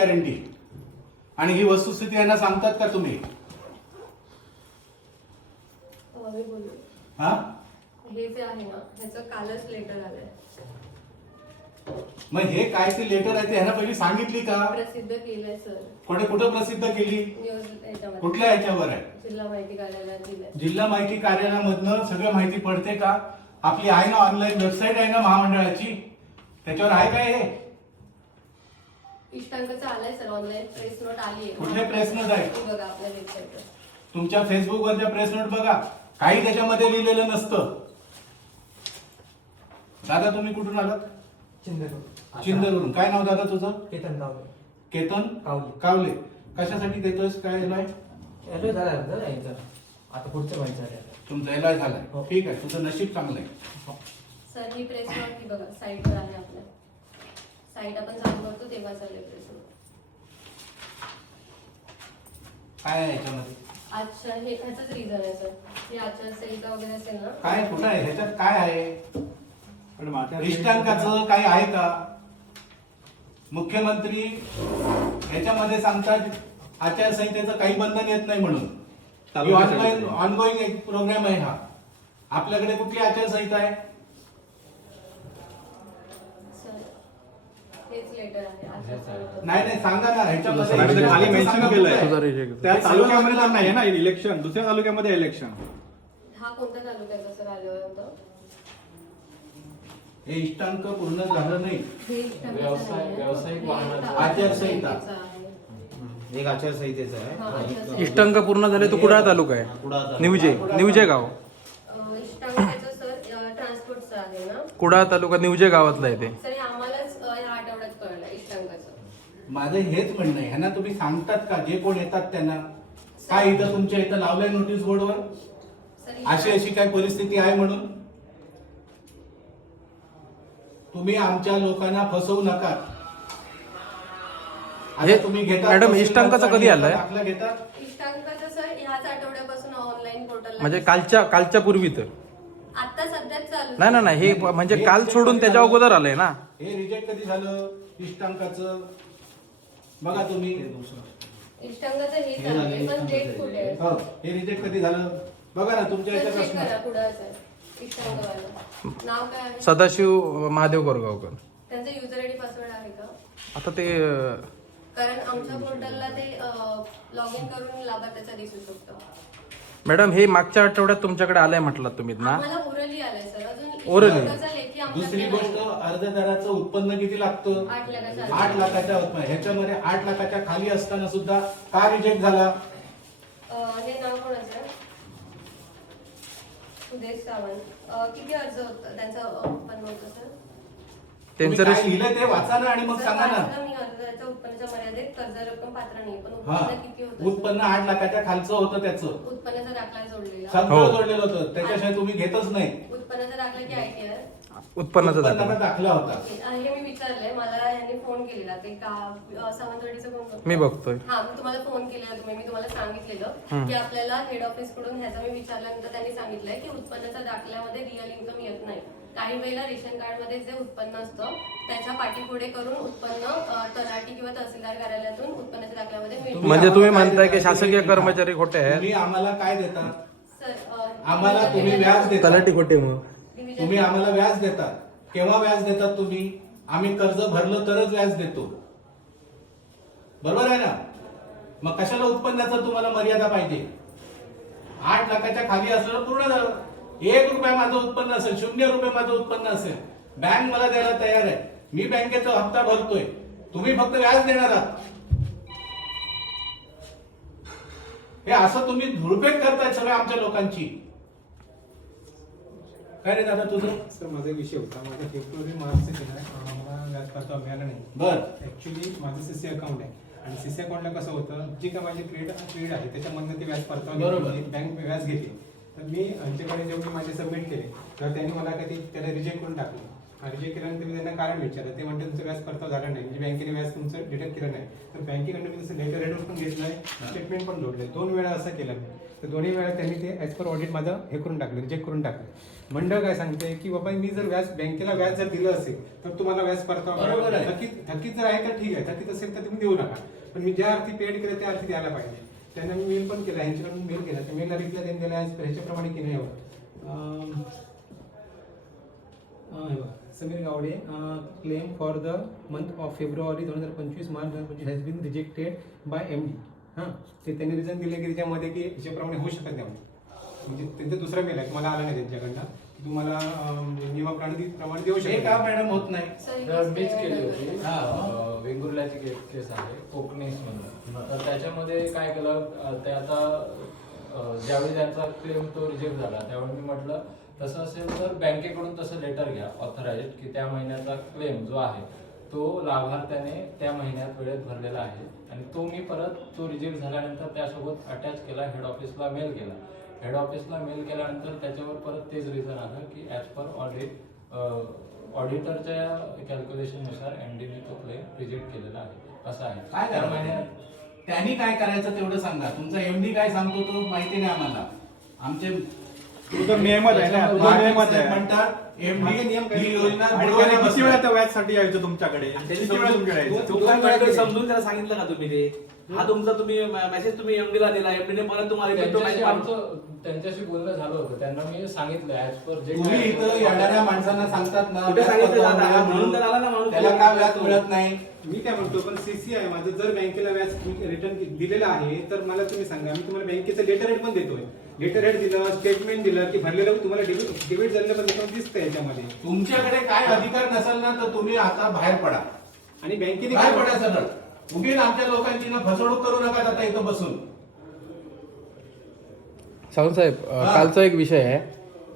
Guarantee? आणि ही वस्तुस्थिती यांना सांगतात का तुम्ही? हा, हे जे आहे ना ह्याचं कालच लेटर आलंय. मग हे काय ते लेटर आहे ते ह्यांना पहिली सांगितली का? प्रसिद्ध केलंय सर. कुठं प्रसिद्ध केली? न्यूज याच्यामध्ये. कुठल्या ह्याच्यावर आहे? जिल्हा माहिती कार्यालयात दिलंय. जिल्हा माहिती कार्यालयामधनं सगळं माहिती पडते का? आपली आहे ना ऑनलाईन वेबसाईट आहे ना महामंडळाची, त्याच्यावर आहे काय हे? इष्टांकचं आलंय सर, ऑनलाईन प्रेस नोट आली आहे. कुठले प्रेस नोट आहे? बघा आपल्या वेबसाईटवर. तुमच्या फेसबुकवरच्या प्रेस नोट बघा, काही त्याच्यामध्ये लिहिलेलं नसतं. दादा तुम्ही कुठून आलात? चिंदवरून. काय नाव दादा तुझं? केतन कावले. केतन कावले. कशासाठी देतोयस? काय एलॉय? एलओ झाला आता पुढचं व्हायचं आहे. तुमचा एलॉय झालाय. हो. ठीक आहे, तुझं नशीब चांगलं आहे. सर ही प्रेस नोट ही बघा साईटवर आहे आपल्या. साईट आपण चालू करतो तेव्हा चालले प्रेस नोट. काय आहे याच्यामध्ये? अच्छा हे ह्याचंच रिझन आहे सर. ही आचारसंहिता वगैरे असेल ना. काय कुठं आहे ह्याच्यात? काय आहे? इष्टांकाचं काही आहे का? मुख्यमंत्री ह्याच्यामध्ये सांगतात आचारसंहितेचं काही बंधन येत नाही म्हणून. ऑनगोईंग एक प्रोग्राम आहे हा. आपल्याकडे कुठली आचारसंहिता आहे? सर हेच लेटर आहे आचारसंहिता. नाही सांगा ना ह्याच्यामध्ये. ते खाली मेन्शन केलंय सांगा. त्या तालुक्यामध्ये तर नाही ना इलेक्शन, दुसऱ्या तालुक्यामध्ये इलेक्शन. हा कोणत्या तालुक्याचा सर आलं होतं? हे इष्टांक पूर्ण झालं नाही. हे इष्टांकाचं नाहीये. व्यावसायिक वाहनाचं. हे आचारसंहिता. आहे. एक आचारसंहितेचं हा, आहे. आचारसंहिता. इष्टांक पूर्ण झाले तो कुडाळ तालुका आहे. निवजे गाव. इष्टांकाचं सर ट्रान्सपोर्टचं आहे ना. कुडाळ तालुका निवजे गावातला आहे ते. सर हे आम्हालाच ह्या आठवड्यात कळलं इष्टांकाचं. माझं हेच म्हणणं आहे, ह्यांना तुम्ही सांगतात का जे कोण येतात त्यांना? काय इथं तुमच्या इथं लावलंय नोटीस बोर्डवर सर अशी अशी काय परिस्थिती आहे म्हणून? तुम्ही आमच्या लोकांना फसवू नका. हे आता तुम्ही घेता मॅडम, इष्टांकाचं कधी आलंय? दाखला घेतात. इष्टांकाचं सर ह्याच आठवड्यापासून ऑनलाईन पोर्टलला. म्हणजे कालच्या पूर्वी तर आता सध्याच चालू. नाही हे म्हणजे काल सोडून त्याच्या अगोदर आलंय ना. हे रिजेक्ट कधी झालं इष्टांकाचं? बघा तुम्ही. इष्टांकाचं हे चालू आहे पण डेट कुठे आहे? हो, हे रिजेक्ट कधी झालं बघा ना तुमच्या सर याच्यात चेक करा असणार. पुढं सर. इष्टांकवाला नाव काय आहे? सदाशिव महादेव कोरगावकर. त्यांचं युजर आयडी पासवर्ड आहे का? आता ते कारण आमच्या पोर्टलला ते लॉग इन करून लाभार्थ्याचा दिसू शकतो. मॅडम हे मागच्या आठवड्यात तुमच्याकडे आलंय म्हटलं तुम्ही ना. आम्हाला ओरली आलाय सर. अजून Orally. इष्टांकाचा लेखी आमच्याकडे दुसरी गोष्ट, नाही. अर्जदाराचं उत्पन्न किती लागतं? 8 लाखाचं. 8 लाखाच्या उत्पन्न. ह्याच्यामध्ये 8 लाखाच्या खाली असताना सुद्धा का रिजेक्ट झाला? हे नाव कोणाचं आहे? सुदेश सावंत. किती अर्ज होतं त्यांचं उत्पन्न होतं सर? तुम्ही त्यांचं काय लिहिलंय ते वाचा ना आणि मग सर, सांगा ना. वाचलं मी अर्जाच्या उत्पन्नाच्या मर्यादेत कर्ज रक्कम पात्र नाही पण हा, उत्पन्न किती होतं? उत्पन्न 8 लाखाच्या खालचं होतं त्याचं. उत्पन्नाचा दाखला जोडलेला. सगळं हो. जोडलेलं होतं, त्याच्याशिवाय तुम्ही घेतच नाही. उत्पन्नाचा दाखला की ITR? उत्पन्नाचा उत्पन्नाचा दाखला. दाखला होता. हे मी विचारलंय. मला यांनी फोन केलेला ते का सावंतवाडीचं कोण होतं? मी बघतोय. हा मी तुम्हाला फोन केलेला. मी तुम्हाला सांगितलेलं की आपल्याला हेड ऑफिस कडून ह्याचा मी विचारल्यानंतर त्यांनी सांगितलंय की उत्पन्नाच्या दाखल्यामध्ये रिअल इन्कम येत नाही. काही वेळेला रेशन कार्ड मध्ये जे उत्पन्न असतं त्याच्या पाठीपुढे करून उत्पन्न तलाठी किंवा तहसीलदार कार्यालयातून उत्पन्नाच्या दाखल्यामध्ये मिळतं. म्हणजे तुम्ही म्हणताय की शासकीय कर्मचारी खोटे आहेत. तुम्ही आम्हाला काय देतात? सर, आम्हाला तुम्ही व्याज देता. तलाठी खोटे मग. तुम्ही आम्हाला व्याज देतात. केव्हा व्याज देतात तुम्ही? आम्ही कर्ज भरलं तरच व्याज देतो. बरोबर आहे ना? मग कशाला उत्पन्नाचं तुम्हाला मर्यादा पाहिजे? 8 लाखाच्या खाली असलं पूर्ण झालं. 1 रुपया माझं उत्पन्न असेल, 0 रुपये माझं उत्पन्न असेल, बँक मला द्यायला तयार आहे. मी बँकेचा हप्ता भरतोय, तुम्ही फक्त व्याज देणार आहात. हे असं तुम्ही धुळपेट करताय सगळ्या आमच्या लोकांची. काय रे दादा तुझं? सर माझा एक विषय होता. माझ्या फेब्रुवारी मार्चचे मला व्याज परतावा मिळाला नाही. बर. ऍक्च्युली माझं सीसी अकाउंट आहे आणि सीसी अकाउंटला कसं होतं, जे काय माझी क्रेडिट आहे त्याच्यामधनं ते व्याज परतावा बँक व्याज घेते. तर मी यांच्याकडे जेव्हा माझे सबमिट केले तर त्यांनी मला कधी त्याला रिजेक्ट करून टाकलं. रिजेक्ट केल्यानंतर मी त्यांना कारण विचारलं, ते म्हणते तुमचं व्याज परतावा झाला नाही, म्हणजे बँकेने व्याज तुमचं डिडक्ट केलं नाही. तर बँकेकडनं मी तसं लेटर हेडवर पण घेतलंय, स्टेटमेंट पण जोडलंय. 2 वेळा असं केलं मी. तर दोन्ही वेळा त्यांनी ते ॲज पर ऑडिट माझं हे करून टाकलं, रिजेक्ट करून टाकलं. मंडळ काय सांगते की बाबा मी जर व्याज बँकेला व्याज जर दिलं असेल तर तुम्हाला व्याज परतावा बरोबर आहे. थकीत जर आहे तर ठीक आहे, थकीत असेल तर तुम्ही देऊ नका, पण मी ज्या अर्थी पेड केलं त्या अर्थी द्यायला पाहिजे. त्यांना मी मेल पण केला, ह्यांच्याकडून मेल केला, त्या मेलला रिप्लाय त्यांनी दिला ह्याच्याप्रमाणे की नाही Sameer Gawade, claim for the month of February 2025 March 2025 has been rejected by MD. हां, ते त्यांनी रिझन दिले की त्याच्यामध्ये की ह्याच्याप्रमाणे होऊ शकत नाही, म्हणजे त्यांचा दुसरा मेल आहे, मला आला नाही त्यांच्याकडनं की तुम्हाला नियमाप्रमाणे देऊ हे शकत का नाही. मॅडम होत नाही? तर मीच केली होती. हा. वेंगुर्ल्याची केस आहे कोकणीस म्हणून. तर त्याच्यामध्ये काय केलं, ते आता ज्यावेळी त्यांचा क्लेम तो रिजेक्ट झाला त्यावेळी मी म्हटलं तसं असेल तर बँकेकडून तसं लेटर घ्या ऑथराइज की त्या महिन्याचा क्लेम जो आहे तो लाभार्थ्याने त्या महिन्यात वेळेत भरलेला आहे, आणि तो मी परत तो रिजेक्ट झाल्यानंतर त्यासोबत अटॅच केला, हेड ऑफिसला मेल केला. हेड ऑफिसला मेल केल्यानंतर त्याच्यावर परत तेच रिझन आलं की ॲज पर ऑडिटरच्या कॅल्क्युलेशननुसार MDने तो क्लेम रिजेक्ट केलेला आहे, असं आहे. काय त्या करायचं? महिन्यात त्यांनी काय करायचं तेवढं सांगा. तुमचा MD काय सांगतो तो माहिती नाही आम्हाला. आमचे तो तर नियमच आहे ना, तो नियमच आहे. म्हणतात माझे नियम MD काय? ही योजना आणि बुडवायला त्याने किती बसली. वेळा त्या व्याजसाठी यायचं तुमच्याकडे, किती वेळा तुमच्याकडे यायचं? तो समजून त्याला सांगितलं का तुम्ही ते? हा तुमचा तुम्ही मेसेज तुम्ही MD ला दिला, MD ने परत तुम्हाला त्यांच्याशी बोलणं झालं होतं, त्यांना मी सांगितलं ऍज पर जे तुम्ही इथं येणाऱ्या माणसांना सांगतात ना कुठे व्याज सांगितलं परतावा जातं? मिळेल म्हणून तर आला ना माणूस. त्याला का व्याज मिळत नाही? मी काय म्हणतो, पण CC आहे माझं, जर बँकेला व्याज रिटर्न दिलेलं आहे तर मला तुम्ही सांगा, मी तुम्हाला बँकेचं लेटर हेड पण देतोय. लेटर हेड दिलं, स्टेटमेंट दिलं की भरलेलं तुम्हाला डेबिट झालेलं पण त्याच्यावर दिसतंय याच्यामध्ये. तुमच्याकडे काय अधिकार नसेल ना तर तुम्ही आता बाहेर पडा. आणि बँकेने काय काय पडा सरळ. उगीच आमच्या लोकांची ना फसवणूक करू नका आता इथं बसून. सावंत साहेब, कालचा एक विषय आहे.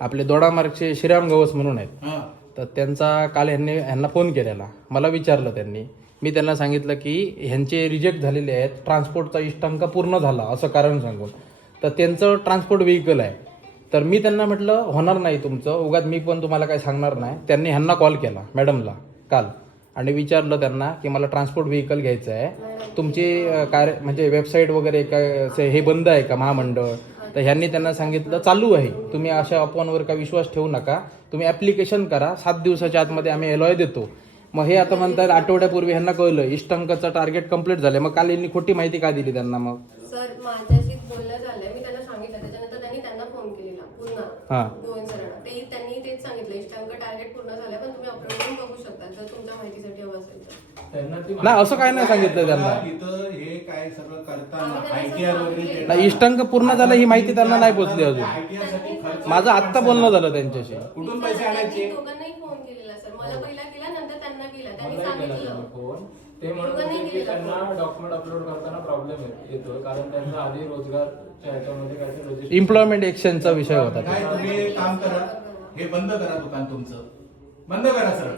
आपले दोडामार्गचे श्रीराम गवस म्हणून आहेत. हा. तर त्यांचा काल ह्यांना फोन केलेला, मला विचारलं त्यांनी. मी त्यांना सांगितलं की ह्यांचे रिजेक्ट झालेले आहेत, ट्रान्सपोर्टचा इष्टांक पूर्ण झाला असं कारण सांगून. तर त्यांचं ट्रान्सपोर्ट व्हेकल आहे. तर मी त्यांना म्हटलं होणार नाही तुमचं, उगाच मी पण तुम्हाला काही सांगणार नाही. त्यांनी ह्यांना कॉल केला मॅडमला काल आणि विचारलं त्यांना की मला ट्रान्सपोर्ट व्हेकल घ्यायचं आहे, तुमची कार्य म्हणजे वेबसाईट वगैरे काय हे बंद आहे का महामंडळ? तर ह्यांनी त्यांना सांगितलं चालू आहे, तुम्ही अशा अफवांवर का विश्वास ठेवू नका, तुम्ही ॲप्लिकेशन करा, 7 दिवसाच्या आतमध्ये आम्ही LOI देतो. मग हे आता म्हणतात आठवड्यापूर्वी ह्यांना कळलं इष्टांकाचं टार्गेट कंप्लीट झालं. मग काल यांनी खोटी माहिती का दिली त्यांना? मग सर माझ्याशी बोलणं झालंय, मी त्यांना सांगितलं, त्याच्यानंतर त्यांना फोन केलेला पुन्हा हां. गोविंद सरांना. त्यांनी तेच सांगितलं इष्टांक टार्गेट पूर्ण झालं, पण तुम्ही अपलोड करून बघू शकता जर तुमच्या माहितीसाठी हवं असेल तर. त्यांना ती नाही असं काय नाही सांगितलं त्यांना. इथं हे काय सगळं करताना आम्ही त्यांना ITR वगैरे सांगितलं. देताना- नाही, इष्टांक पूर्ण झालं ही माहिती त्यांना नाही पोचली अजून. ITR साठी खर्च माझं आत्ता बोलणं झालं त्यांच्याशी. कुठून पैसे आणायचे? त्यांनी दोघांनाही फोन केलेला सर, मला पहिला केला नंतर त्यांना केला. त्यांनी मला केला सांगितलं त्यांनी फोन. ते म्हणत होते की त्यांना डॉक्युमेंट अपलोड करताना प्रॉब्लेम येतो, कारण त्यांचा आधी रोजगारच्या ह्याच्यामध्ये काहीतरी registration- एम्प्लॉयमेंट एक्सचेंजचा विषय होता काय ते. तुम्ही एक काम करा, हे बंद करा दुकान तुमचं, बंद करा सरळ.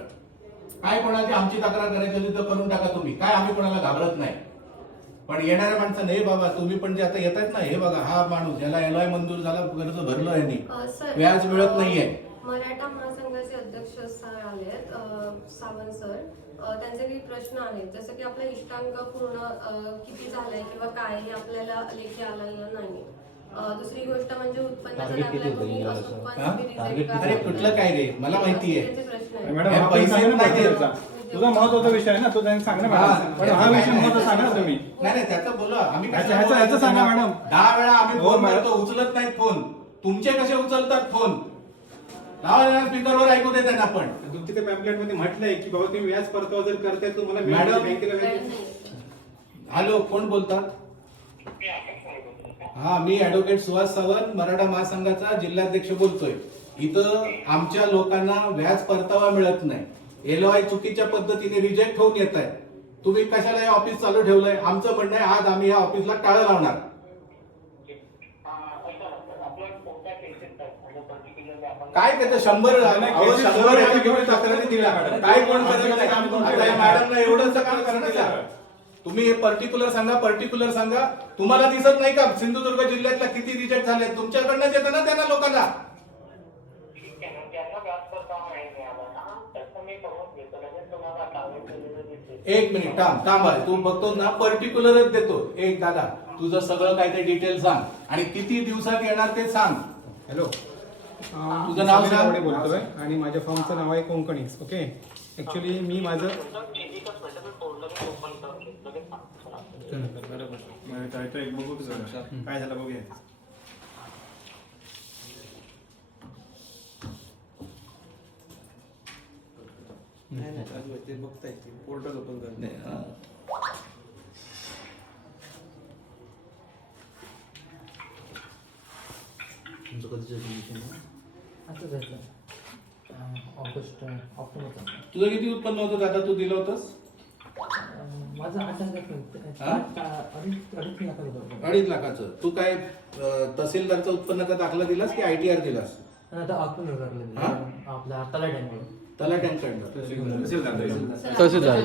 काय कोणाची आमची तक्रार करायची होती तर करून टाका तुम्ही, काय आम्ही कोणाला घाबरत नाही. पण येणाऱ्या माणसाने हे बाबा तुम्ही पण जे आता येत आहेत ना, हे बघा हा माणूस ज्याला LOI मंजूर झाला, कर्ज भरलं यांनी, सर, व्याज मिळत नाहीये. मराठा महासंघाचे अध्यक्ष सर आलेत, सावंत सर. त्यांचे काही प्रश्न आहेत, जसं की आपला इष्टांक पूर्ण किती झालाय किंवा काय हे आपल्याला लेखी आलेलं नाही. दुसरी गोष्ट म्हणजे उत्पन्नाचा दाखला तुम्ही असून पण हा? तुम्ही reject का अरे करताय? कुठलं काय रे, मला माहिती आहे. त्यांचे प्रश्न आहेत. मॅडम हे हा पैसे पैसे नाही देत. तुझा महत्वाचा विषय आहे ना, तो त्यांनी सांगा ना हा. मॅडम. मॅडम, हा विषय महत्वाचा सांगा ना तुम्ही. नाही नाही त्याचं बोला, आम्ही ह्याचं सांगा मॅडम. 10 वेळा आम्ही हो, फोन मॅडम. करतो, उचलत नाहीत फोन. तुमचे कसे उचलतात फोन? लावा स्पीकरवर ऐकू दे त्यांना. पण तुमच्या त्या पॅम्पलेट मध्ये म्हटलंय की बाबा तुम्ही व्याज परतावा जर करताय तुम्हाला मॅडम, बँकेला वेळ व्याज नाही. हॅलो, कोण बोलतात? हा, मी ऍडव्होकेट सुहास सावंत, मराठा महासंघाचा जिल्हाध्यक्ष बोलतोय. इथं आमच्या लोकांना व्याज परतावा मिळत नाही, LOI चुकीच्या पद्धतीने रिजेक्ट होऊन येत आहे. तुम्ही कशाला हे ऑफिस चालू ठेवलंय? आमचं म्हणणं आहे आज आम्ही या ऑफिसला टाळं लावणार. काय त्याचं 100 तक्रारी दिल्या, काय कोण करत नाही. आता या मॅडमला एवढंच काम करणार. तुम्ही हे पर्टिक्युलर सांगा. तुम्हाला दिसत नाही का सिंधुदुर्ग जिल्ह्यातला किती रिजेक्ट झाले? तुमच्याकडनंच येतं ना त्यांना लोकांना. एक मिनिट थांब आहे. तू बघतो ना पर्टिक्युलरच देतो. एक दादा तुझं सगळं काय ते डिटेल सांग आणि किती दिवसात येणार ते सांग. हॅलो, तुझं नाव सांग. नावडे बोलतोय आणि माझ्या फॉर्मचं नाव आहे कोंकणीज. ओके, ऍक्च्युली मी माझं काय झालं बघूया. ते बघता येते पोर्टल ओपन करते. ऑगस्ट ऑक्टोबर तुझं किती उत्पन्न होतं दादा तू दिलं होतंस? माझं हा? 2.5 2.5 लाखाचं. तू काय तहसीलदारचा उत्पन्नाचा दाखला दिलास की ITR दिलास? हा? तलाट्यांकडनं. तहसीलदार.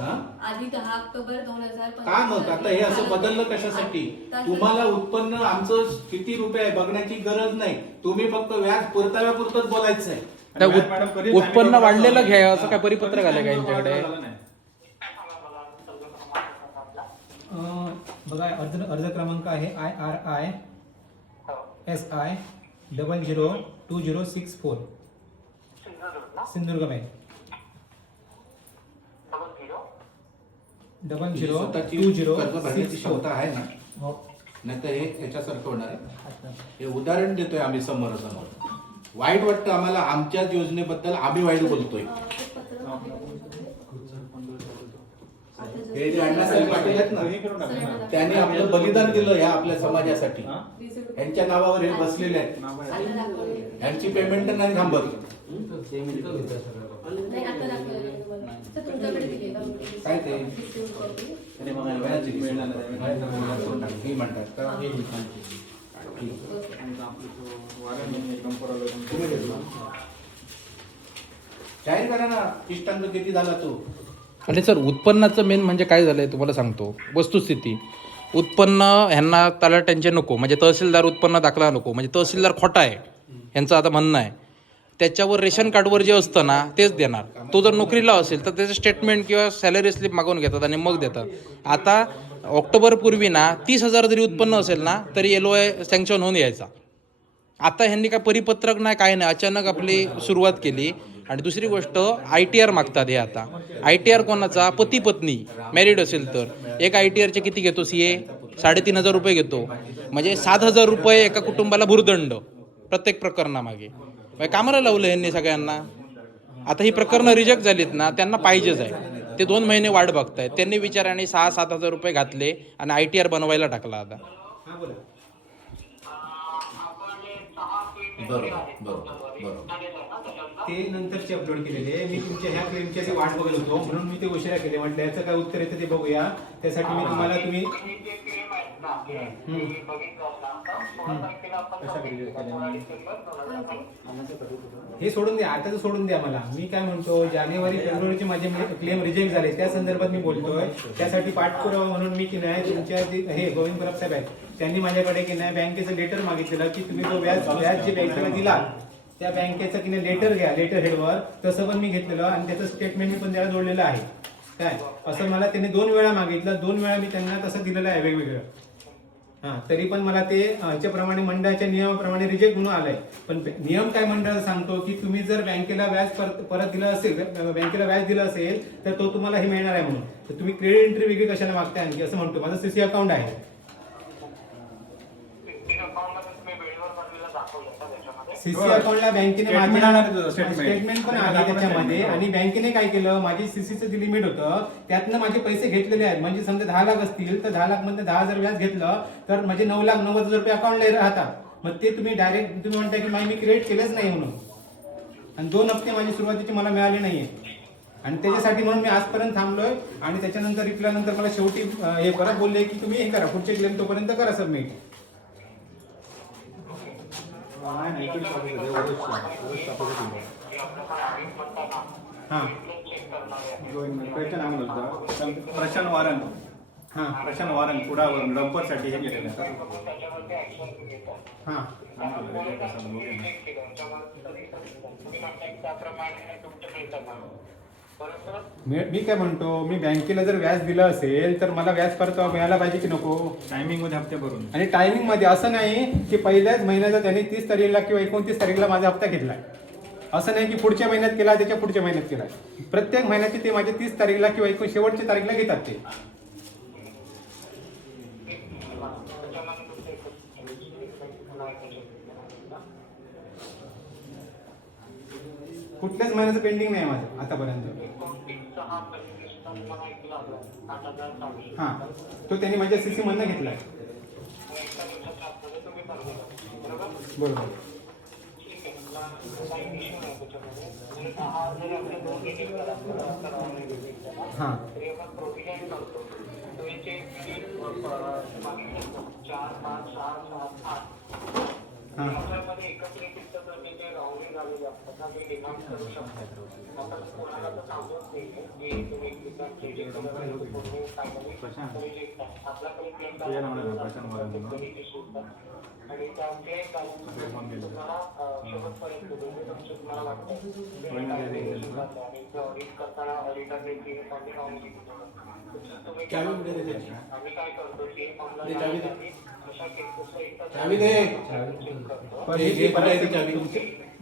हा? आधी 10 ऑक्टोबर 2015 का मग आता हे असं बदललं कशासाठी? तुम्हाला उत्पन्न आमचं किती रुपये आहे बघण्याची गरज नाही. तुम्ही फक्त व्याज परताव्यापुरतच बोलायचं आहे. उत्पन्न वाढलेलं घ्या असं काय परिपत्रक आलं का यांच्याकडे? बघा, अर्ज क्रमांक आहे IRI SI 002064 सिंधुदुर्ग बँक स्वतःची कर्ज भरण्याची 002064. क्षमता आहे ना? नाही तर हे याच्यासारखं होणार आहे. हे उदाहरण देतोय आम्ही समोरासमोर. वाईट वाटतं आम्हाला आमच्याच योजनेबद्दल. आम्ही वाईट बोलतोय. हे जे अण्णासाहेब पाटील आहेत ना, त्यांनी आपलं बलिदान दिलं ह्या आपल्या समाजासाठी. यांच्या नावावर हे बसलेले आहेत. यांची पेमेंट नाही थांबत. नाही, आता दाखवलेलं तुम्हाला. तर तुमच्याकडे दिली का? काय ते? Receipt copy. हे म्हणतात का? जाहीर करा ना इष्टांक किती झाला तो. आणि सर उत्पन्नाचं मेन म्हणजे काय झालंय तुम्हाला सांगतो. वस्तुस्थिती उत्पन्न ह्यांना तलाट्यांचे नको, म्हणजे तहसीलदार उत्पन्न दाखला नको, म्हणजे तहसीलदार खोटा आहे ह्यांचं आता म्हणणं आहे. त्याच्यावर रेशन कार्डवर जे असतं ना तेच देणार. तो जर नोकरीला असेल तर त्याचं स्टेटमेंट किंवा सॅलरी स्लिप मागवून घेतात आणि मग देतात. आता ऑक्टोबरपूर्वी ना 30,000 जरी उत्पन्न असेल ना तरी LOI सँक्शन होऊन यायचा. आता ह्यांनी काय परिपत्रक नाही काय नाही, अचानक आपली सुरुवात केली. आणि दुसरी गोष्ट ITR मागतात हे आता. ITR कोणाचा? पती पत्नी मॅरिड असेल तर. एक ITRचे किती घेतो CA? 3,500 रुपये घेतो. म्हणजे 7,000 रुपये एका कुटुंबाला भुर्दंड प्रत्येक प्रकरणामागे. कामाला लावलं यांनी सगळ्यांना. आता ही प्रकरणं रिजेक्ट झालीत ना, त्यांना पाहिजेच आहे. ते 2 महिने वाट बघतायत. त्यांनी विचाराने 6-7 रुपये घातले आणि ITR बनवायला टाकला आता. ते नंतरचे अपलोड केलेले. मी तुमच्या ह्या क्लेमची अशी वाट बघत होतो म्हणून मी ते उशिरा केले. म्हटलं याचं काय उत्तर येतं ते बघूया. त्यासाठी मी तुम्हाला हे सोडून द्या, आता तर सोडून द्या मला. मी काय म्हणतो, जानेवारी फेब्रुवारीचे माझे क्लेम रिजेक्ट झाले त्या संदर्भात मी बोलतोय. त्यासाठी पाठपुरावा म्हणून मी की नाही तुमच्या हे गोविंद परब साहेब आहेत, त्यांनी माझ्याकडे की नाही बँकेचं लेटर मागितलेलं की तुम्ही जो व्याज जे बँकेला दिला त्या बँकेचं की नाही लेटर घ्या, लेटर हेडवर. तसं पण मी घेतलेलं आणि त्याचं स्टेटमेंट मी पण त्याला जोडलेलं आहे. काय असं मला त्यांनी 2 वेळा मागितलं. 2 वेळा मी त्यांना तसं दिलेलं आहे वेगवेगळं. तरी पण मला ते ह्याच्याप्रमाणे मंडळाच्या नियमाप्रमाणे रिजेक्ट म्हणून आलंय. पण नियम काय मंडळाचा सांगतो की तुम्ही जर बँकेला व्याज परत दिलं असेल, बँकेला व्याज दिलं असेल तर तो तुम्हाला हे मिळणार आहे म्हणून. तर तुम्ही क्रेडिट एंट्री वेगळी कशाला मागताय आणखी असं म्हणतो. माझं CC अकाउंट आहे. CC अकाउंटला बँकेने माझ्या स्टेटमेंट पण आहे त्याच्यामध्ये. आणि बँकेने काय केलं, माझी CCचं जे लिमिट होतं त्यातनं माझे पैसे घेतलेले आहेत. म्हणजे समजा 10 लाख असतील तर 10 लाख मध्ये 10,000 व्याज घेतलं तर माझे 9,90,000 रुपये अकाउंटला राहतात. मग ते तुम्ही डायरेक्ट तुम्ही म्हणताय की मी क्रिएट केलंच नाही म्हणून. आणि 2 हप्ते माझी सुरुवातीचे मला मिळाले नाहीये. आणि त्याच्यासाठी म्हणून मी आजपर्यंत थांबलोय. आणि त्याच्यानंतर रिप्लाय नंतर मला शेवटी हे परत बोलले की तुम्ही हे करा, पुढचे क्लेम तोपर्यंत करा सबमिट. प्रशांत वारन. प्रशांत वारन कुडावरून डंपरसाठी हे केलेलं. मी काय म्हणतो, मी बँकेला जर व्याज दिलं असेल तर मला व्याज परतावा मिळायला पाहिजे की नको? टायमिंग मध्ये हप्ते भरून. आणि टायमिंग मध्ये असं नाही की पहिल्याच महिन्याचा त्यांनी 30 तारीखला किंवा 29 तारीखला माझा हप्ता घेतलाय. असं नाही की पुढच्या महिन्यात केला त्याच्या पुढच्या महिन्यात केलाय. प्रत्येक महिन्याचे ते माझे 30 तारीखला किंवा शेवटच्या तारीखला घेतात ते. कुठल्याच महिन्याचं पेंडिंग नाही माझं आतापर्यंत. हा, तो त्यांनी माझ्या सीसी मधनं घेतलाय. बरोबर. हा.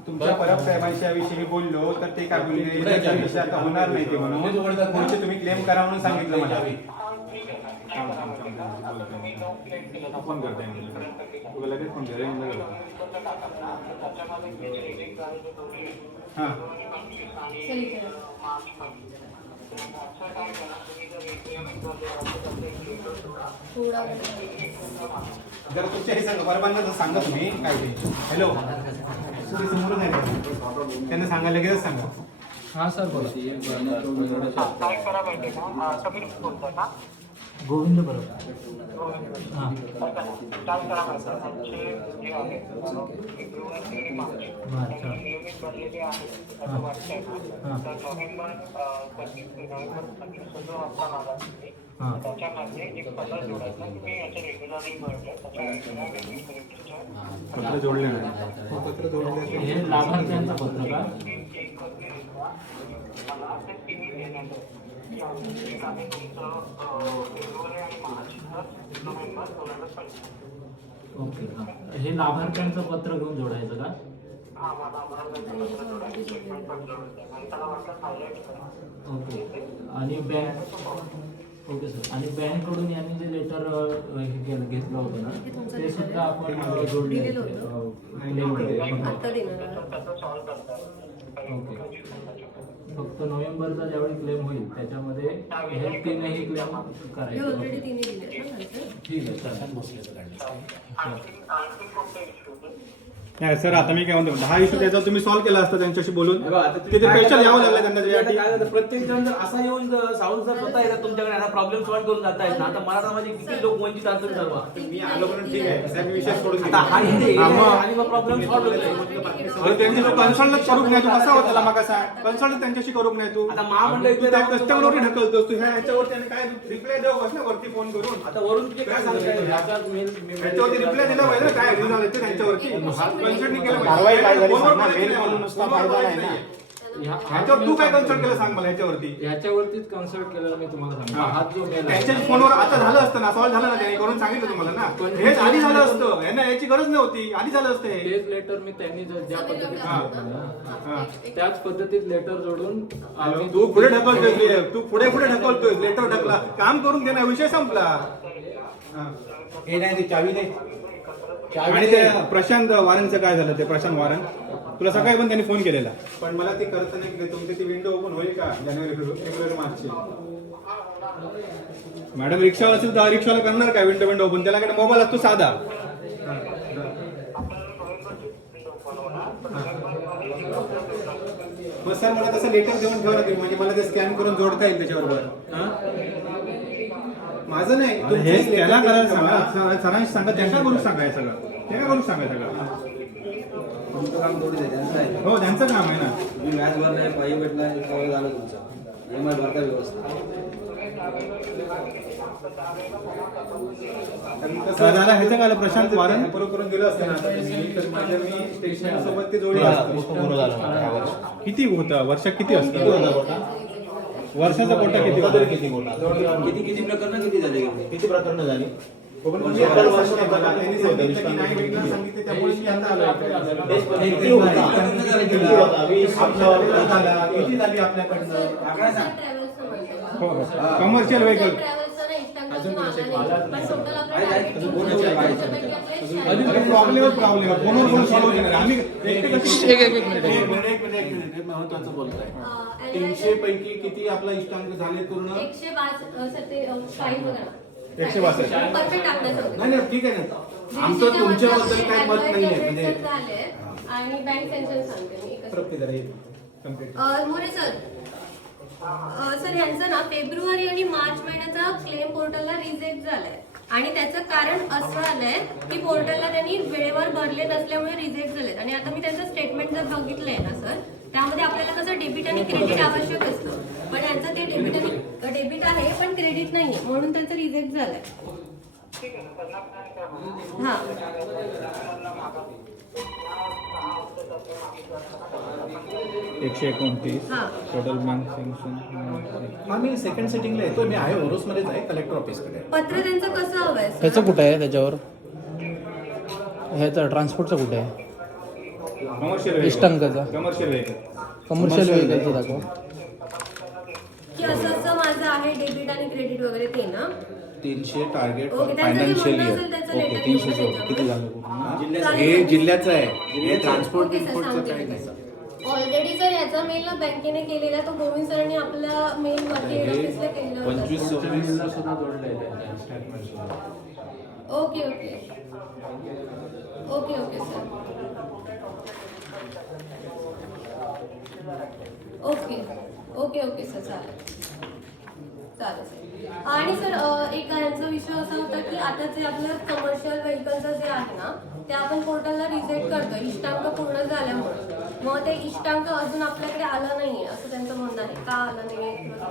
तुमच्या परब साहेबांच्या विषयी बोललो तर ते काय बोलले, आता होणार नाही ते म्हणून पुढचे तुम्ही क्लेम करा म्हणून सांगितलं मला. फोन करताय लगेच फोन करा. हा. जर तुमच्या हे सांगा बरोबर सांगा तुम्ही काय ते. हॅलो, समोरच आहे त्यांना सांगा, लगेचच सांगा. हां सर बोला. काय करा माहिती का, समीर बोलतोय का? गोविंद बरोबर. हां काय करा माहिती त्यांचे जे आहे फेब्रुवारी मार्च नियमित भरलेले आहेत असं वाटतंय ना. तर नोव्हेंबर 25 जो हप्ता मागा तुम्ही त्याच्यामध्ये एक पत्र जोडायचा. तुम्ही याचे रेग्युलरली भरले पत्र जोडले नाही. पत्र जोडले हे लाभार्थ्यांचं पत्र का? मला ते तिन्ही देण्यात एक आहे तुमचं फेब्रुवारी आणि मार्च तर नोव्हेंबर 2025. ओके. हां, हे लाभार्थ्यांचं पत्र घेऊन जोडायचं का? हा, मला आम्हाला स्टेटमेंट पण जोडायचं आणि त्याला वाटतं हायलाईट करा. ओके. आणि बँक, ओके सर. आणि बँककडून यांनी जे लेटर हे केलं घेतलं होतं ना ते सुद्धा आपण जोडले आता देणार. त्याचं सॉल्व्ह करतात. ओके. फक्त नोव्हेंबरचा ज्यावेळी क्लेम होईल त्याच्यामध्ये हे तीनही क्लेम हे करायचे. ऑलरेडी तिने दिले ना त्यांचं. ठीक आहे चालेल. आणखी कोणते इश्यू नाही सर, आता मी काय म्हणतो, हा इश्यू त्याचा तुम्ही सॉल्व्ह केला असता त्यांच्याशी बोलून. हे बघा, आता तिथे स्पेशल यावं लागलं त्यांना आता त्याच्यासाठी. काय झालं, प्रत्येक जण जर असा येऊन साऊंड जर स्वतः येतात तुमच्याकडे आता प्रॉब्लेम सॉल्व्ह करून जात आहेत ना. आता मराठामध्ये किती लोक वंचित असतात सर्व. मी आलो म्हणून ठीक आहे, साहेब विषय सोडून आता हा इथे हा, मग. आणि मग प्रॉब्लेम सॉल्व्ह होतो. त्यांनी तो कन्सल्ट करूक नाही, तू कसा होता त्याला मग कसा कन्सल्ट त्यांच्याशी करूक नाही तू. आता महामंडळ तू त्या कस्टमरवरती ढकलतोस, तू ह्याच्यावरती आणि काय रिप्लाय देऊ बस ना वरती फोन करून. आता वरून तुझे काय सांगताय? ह्याच्यावरती रिप्लाय दिला पाहिजे ना, काय रिझल्ट झाले ते त्यांच्यावरती कन्सल्ट नाही केलं पाहिजे. ह्याच्यावर तू काय कन्सल्ट केलं सांग मला. ह्याच्यावरती ह्याच्यावरतीच कन्सल्ट केलेलं मी तुम्हाला सांगतो. हा जो मेल आहे त्यांच्या फोनवर आता झालं असतं ना, सॉल्व्ह झालं ना, त्यांनी करून सांगितलं तुम्हाला ना. हेच आधी झालं असतं, यांना याची गरज नव्हती, आधी झालं असतं हे. तेच लेटर मी त्यांनी ज्या पद्धतीत हा. सांगितलं ना, त्याच पद्धतीत लेटर जोडून आम्ही तू पुढे ढकलतोय, तू पुढे ढकलतोय, लेटर ढकला, काम करून दे ना, विषय संपला. हे नाही, ती चावी दे. आणि ते प्रशांत वारनचं काय झालं? ते प्रशांत वारन तुला सकाळी पण त्यांनी फोन केलेला. पण मला ते करता नाही केलं. तुमची ती विंडो ओपन होईल का फेब्रुवारी मार्चची? मॅडम रिक्षावाला असेल तर रिक्षावाला करणार काय विंडो ओपन? त्याला काय मोबाईल असतो साधा. मग सर मला तसं लेटर देऊन ठेवा तुम्ही, म्हणजे मला ते स्कॅन करून जोडता येईल त्याच्याबरोबर. माझं नाही, हे त्याला करायला सांगा, सरांशी सांगा, त्यांना करून सांगाय सगळं, ते काय करून सांगाय सगळं. तुमचं काम थोडी आहे, त्यांचं आहे. हो, त्यांचं काम आहे ना. तुम्ही व्याज भरलाय, पायी भेटलाय, सगळं झालं तुमचं. EMI भरता व्यवस्था. दादा ह्याचं काय प्रशांत वारन अप्रूव्ह करून दिलं असतं ना आता तुम्ही, तर माझ्या मी स्टेशन सोबत ते जोडलं असतं. किती होतं वर्षात किती असतं? वर्षाचा कोटा किती होता होता? तरी किती कोटा? किती प्रकरणं किती झाली किती प्रकरणं झाली? त्यांनी सांगितलं की नाही भेटलं सांगितलं त्यामुळे मी आता आलो इकडे. किती होता? किती होता? 20 किती झाली आपल्याकडनं? ट्रॅव्हल्सचं म्हणतो. हो कमर्शियल व्हेकल ट्रॅव्हल्सचं नाही, इष्टांकाची मागणी नाही. पण टोटल आपलं टार्गेट 300 आपले प्रॉब्लेम फोनवर फोन सॉल्व्ह होते ना आम्ही एकटे कशी एक मिनिट हे महत्वाचं बोलतोय. 300 पैकी किती आपला इष्टांक झाले पूर्ण? 162. परफेक्ट आपलं सांगते. नाही ठीक आहे ना, आमचं तुमच्याबद्दल काही मत नाहीये म्हणजे झाले आणि बँक टेन्शन सांगते मी एकच. कंप्लीट मोरे सर, सर यांचं ना फेब्रुवारी आणि मार्च महिन्याचा क्लेम पोर्टलला रिजेक्ट झालाय आणि त्याचं कारण असं आलंय की पोर्टलला त्यांनी वेळेवर भरले नसल्यामुळे रिजेक्ट झालेत. आणि आता मी त्यांचं स्टेटमेंट जर बघितलंय ना सर, त्यामध्ये आपल्याला कसं डेबिट आणि क्रेडिट आवश्यक असतं, पण यांचं ते डेबिट आहे पण क्रेडिट नाहीये म्हणून त्यांचं रिजेक्ट झालंय. हा 129 हा टोटल बँक सँक्शन. आम्ही सेकंड सिटिंगला येतोय. मी आहे ओरोसमध्येच आहे, कलेक्टर ऑफिसकडे. पत्र त्यांचं कसं हवंय सर? ह्याचं कुठं आहे त्याच्यावर? ह्याचं ट्रान्सपोर्टचं कुठे आहे? कमर्शियल इष्टांकाचा कमर्शियल व्हेकल. कमर्शियल व्हेकलचं दाखव. की असं असं माझं आहे डेबिट आणि क्रेडिट वगैरे ते ना. 300 टार्गेट ओके, त्यांचं जे फायनान्शियल म्हणणं इयर. असेल त्याचं ओके लेटर 300 घेऊन जोड. किती झालं पूर्ण? चालेल. हे जिल्ह्याचं आहे, हे ट्रान्सपोर्ट ओके सर, बिनपोर्टचं सांगते काही मी नाही. तसं. ऑलरेडी सर याचा मेल ना बँकेने केलेला, तो गोविंद सरांनी आपला मेल वरती हेड ऑफिसला केलेला होता. 25-26 ला सुद्धा जोडलंय त्यांच्या स्टेटमेंट सोबत. Okay okay okay okay sir. Okay okay okay sir, चालेल चालेल सर. आणि सर एक यांचा विषय असा होता की आता जे आपलं कमर्शियल व्हेकलचं जे आहे ना ते आपण पोर्टलला रिजेक्ट करतो इष्टांक पूर्ण झाल्यामुळे. मग ते इष्टांक अजून आपल्याकडे आलं नाहीये असं त्यांचं म्हणणं आहे. का आलं नाहीये किंवा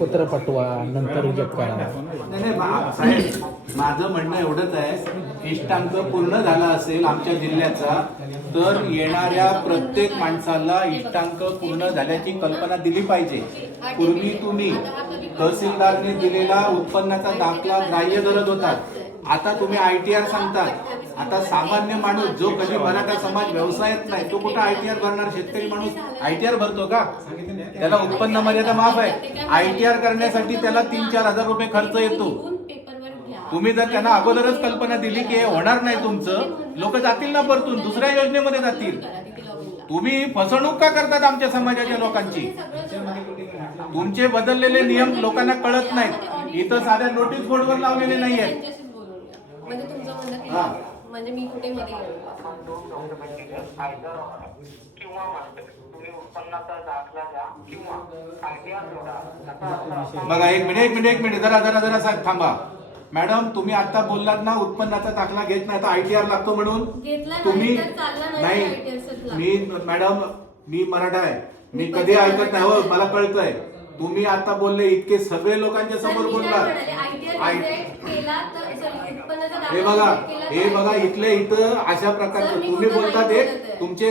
पत्र पाठवा नंतर रिजेक्ट करा. नाही साहेब, माझं म्हणणं एवढंच आहे, इष्टांक पूर्ण झाला असेल आमच्या जिल्ह्याचा तर येणाऱ्या प्रत्येक माणसाला इष्टांक पूर्ण झाल्याची कल्पना दिली पाहिजे. पूर्वी तुम्ही तहसीलदारने दिलेला उत्पन्नाचा दाखला ग्राह्य धरत होतात, आता तुम्ही ITR सांगतात. आता सामान्य माणूस जो कधी मराठा समाज व्यवसायात नाही तो कुठं ITR भरणार? शेतकरी माणूस ITR भरतो का? त्याला उत्पन्न मर्यादा माफ आहे. ITR करण्यासाठी त्याला 3-4 हजार रुपये खर्च येतो. तुम्ही जर त्यांना अगोदरच कल्पना दिली की हे होणार नाही तुमचं, लोक जातील ना परतून दुसऱ्या योजनेमध्ये जातील. तुम्ही फसवणूक का करतात आमच्या समाजाच्या लोकांची? तुमचे बदललेले नियम लोकांना कळत नाहीत. इथं साध्या नोटीस बोर्डवर लावलेले नाही आहेत. म्हणजे तुमचं म्हणणं हा. की म्हणजे मी कुठे मध्ये गेलो. किंवा तुम्ही उत्पन्नाचा दाखला द्या किंवा ITR जोडा. बघा एक मिनिट जरा साहेब थांबा. मॅडम तुम्ही आता बोललात ना उत्पन्नाचा दाखला घेत नाही आता ITR लागतो म्हणून. घेतला नाही तुम्ही तर चालला नाही, ITR सर. मी मॅडम मी मराठा आहे, मी कधी ऐकत नाही हो, मला कळतंय. तुम्ही आता बोलले इतके सगळे लोकांच्या समोर बोललात. हे बघा इथले इथं अशा प्रकारचं तुम्ही बोलतात एक, तुमचे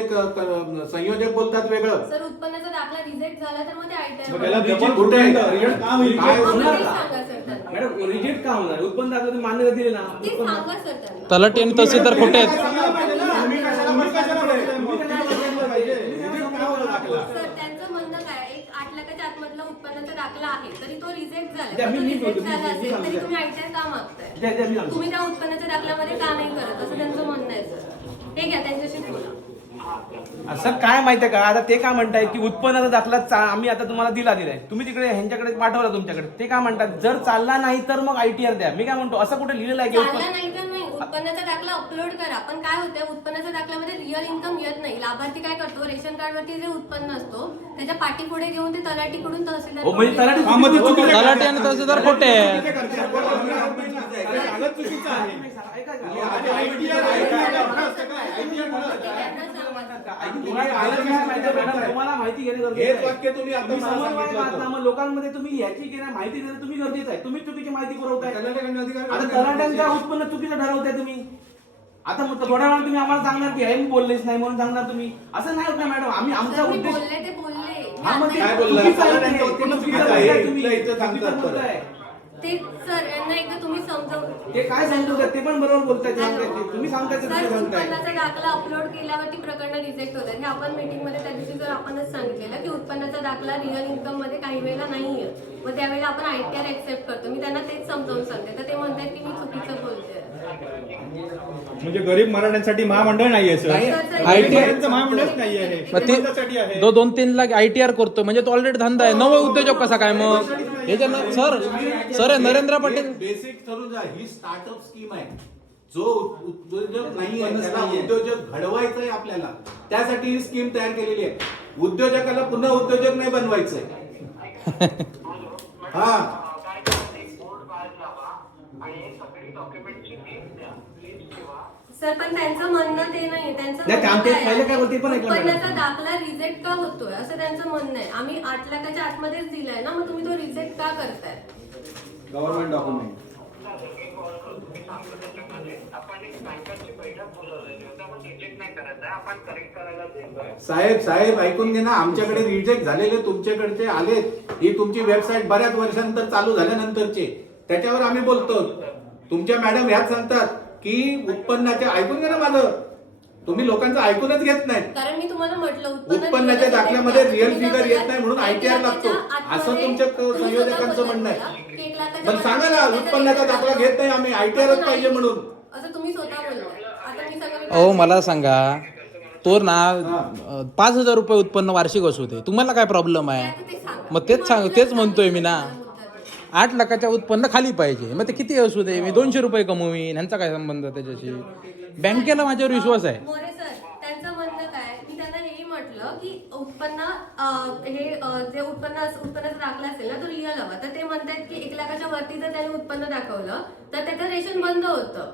संयोजक बोलतात वेगळं. सर उत्पन्नाचा दाखला रिजेक्ट झाला तर मग ते ITR त्याला रिजेक्ट कुठे आहे? रिजेक्ट का होईल? काय आम्हाला ते सांगा सर त्यांना. मॅडम रिजेक्ट का होणार? उत्पन्न दाखला तुम्ही मान्यता दिली ना. ते सांगा सर त्यांना. तलाठी आणि तहसीलदार कुठे आहेत? सांगायला पाहिजे ना. तुम्ही कशाला बोलताय? तुम्ही कशाला बोलायला पाहिजे? रिजेक्ट का होईल दाखला? सर त्यांचं म्हणणं काय, एक 8 लाखाच्या आतमधला उत्पन्नाचा दाखला आहे तरी तो रिजेक्ट झाला. द्या, मी रिजेक्ट बोलतो, झाला मी असेल सांगतो. तरी तुम्ही ITR का मागताय? द्या, मी सांगतो. तुम्ही त्या उत्पन्नाच्या दाखल्यामध्ये का नाही करत असं त्यांचं म्हणणं आहे सर. हे घ्या त्यांच्याशी बोला. असं काय माहितीये का, आता ते काय म्हणतायत की उत्पन्नाचा दाखला आम्ही आता तुम्हाला दिलाय, तुम्ही तिकडे ह्यांच्याकडे पाठवला तुमच्याकडे, ते काय म्हणतात जर चालला नाही तर मग ITR द्या. मी काय म्हणतो असं कुठे लिहिलेलं आहे की चालला नाही तर नाही, उत्पन्नाचा दाखला अपलोड करा. पण काय होतं उत्पन्नाच्या दाखल्यामध्ये रिअल इन्कम येत नाही. लाभार्थी काय करतो, रेशन कार्ड वरती जे उत्पन्न असतो त्याच्या पाठीपुढे घेऊन ते तलाठीकडून तहसीलदार हो, म्हणजे तलाठी हा, मग ते चुकीचं आहे. तलाठी आणि तहसीलदार कुठे आहेत? कागद चुकीचं आहे. तुम्हाला माहिती घेणे हेच गरजेचं वाक्य तुम्ही आता तुम्ही मला समन्वय सांगितलं होतं. साधता, मग लोकांमध्ये तुम्ही याची घेण्या माहिती देणं तुम्ही गरजेचं आहे. तुम्ही चुकीची माहिती पुरवताय. तलाठ्याकडनं अधिकार- आता तलाट्यांचा उत्पन्न चुकीचं ठरवताय तुम्ही. आता मग थोड्या वेळा तुम्ही आम्हाला सांगणार की हे मी बोललेच नाही म्हणून सांगणार तुम्ही. असं नाही होत ना मॅडम. आम्ही आमचा सर, मी उद्देश बोलले ते बोलले. हा मग ते काय बोलला? चुकीचं आहे त्यांचं ते. उत्पन्न ते चुकीचं चुकीचं आहे. बोलताय तुम्ही. इथलं इथं चुकीचं सांगतात बोलताय. ते सर यांना एकदा तुम्ही समजावून ते काय सांगतात ते पण बरोबर बोलताय. ते सांगताय ते. तुम्ही सांगताय ते सर, तुम्ही सांगताय. उत्पन्नाचा दाखला अपलोड केल्यावरती प्रकरण रिजेक्ट होतात. हे आपण मीटिंग मध्ये त्या दिवशी जर आपणच सांगितलेलं की उत्पन्नाचा दाखला रिअल इन्कम मध्ये काही वेळेला नाहीये, मग त्यावेळेला आपण आयटीआर एक्सेप्ट करतो. मी त्यांना तेच समजावून सांगते, तर ते म्हणतात की मी चुकीचं बोलते. म्हणजे गरीब मराठ्यांसाठी महामंडळ नाहीये सर. नाही. गरीब मराठ्यांचं महामंडळच नाहीये हे. मग ते श्रीमंतांसाठी आहे. 2-3 लाख ITR करतो म्हणजे तो ऑलरेडी धंदा आहे. नवे उद्योजक कसा काय मग याच्या सर नरेंद्र पाटील बेसिक ठरून जा. ही स्टार्टअप स्कीम आहे. जो उद्योजक नाहीये त्याला उद्योजक घडवायचं आहे आपल्याला, त्यासाठी ही स्कीम तयार केलेली आहे. उद्योजकाला पुन्हा उद्योजक नाही बनवायचंय. हा काय करा, एक बोर्ड बाहेर लावा आणि सगळी डॉक्युमेंटची लिस्ट ठेवा. सर, पण त्यांचं म्हणणं ते नाही. त्यांचं नाही, म्हणणं ते काय पहिले काय आहे? बोलते पण ऐकलं उत्पन्नाचा मॅडम. दाखला रिजेक्ट का होतोय असं त्यांचं म्हणणं आहे. आम्ही 8 लाखाच्या आतमध्येच दिलाय ना, मग तुम्ही तो रिजेक्ट का करताय? Government document. मी सांगतो त्याच्यामध्ये आपण एक बँकाची बैठक बोलवलेली होती. आपण रिजेक्ट नाही करायचं आहे, आपण करेक्ट करायला देतोय. साहेब ऐकून घे ना. आमच्याकडे रिजेक्ट झालेले तुमच्याकडचे आलेत. ही तुमची वेबसाईट बऱ्याच वर्षानंतर चालू झाल्यानंतरचे, त्याच्यावर आम्ही बोलतो. तुमच्या मॅडम ह्याच सांगतात की उत्पन्नाच्या, ऐकून घे ना माझं, तुम्ही लोकांचं ऐकूनच घेत नाहीत. कारण मी तुम्हाला म्हटलं उत्पन्नाच्या दाखल्यामध्ये रिअल फिगर येत नाही म्हणून ITR लागतो, असं तुमच्या संयोजकांचं म्हणणं आहे. पण सांगा ना, उत्पन्नाचा दाखला घेत नाही आम्ही, ITRच पाहिजे म्हणून. असं तुम्ही स्वतः बोललाय. आता मी सांगा, मी अहो मला सांगा, तो ना 5,000 रुपये उत्पन्न वार्षिक असू दे, तुम्हाला काय प्रॉब्लेम आहे? आता ते सांगा. मग तेच म्हणतोय मी ना. 8 लाखाच्या उत्पन्न खाली पाहिजे. मग ते किती असू दे, मी 200 रुपये कमवीन, ह्यांचा काय संबंध त्याच्याशी? बँकेला माझ्यावर विश्वास आहे. मोरे सर, त्यांचं म्हणणं काय, मी त्यांना हेही म्हटलं की उत्पन्न जे उत्पन्नाचा दाखला असेल ना तो रिअल हवा. तर ते म्हणतात की 1 लाखाच्या वरती जर त्यांनी उत्पन्न दाखवलं तर त्याचं रेशन बंद होतं,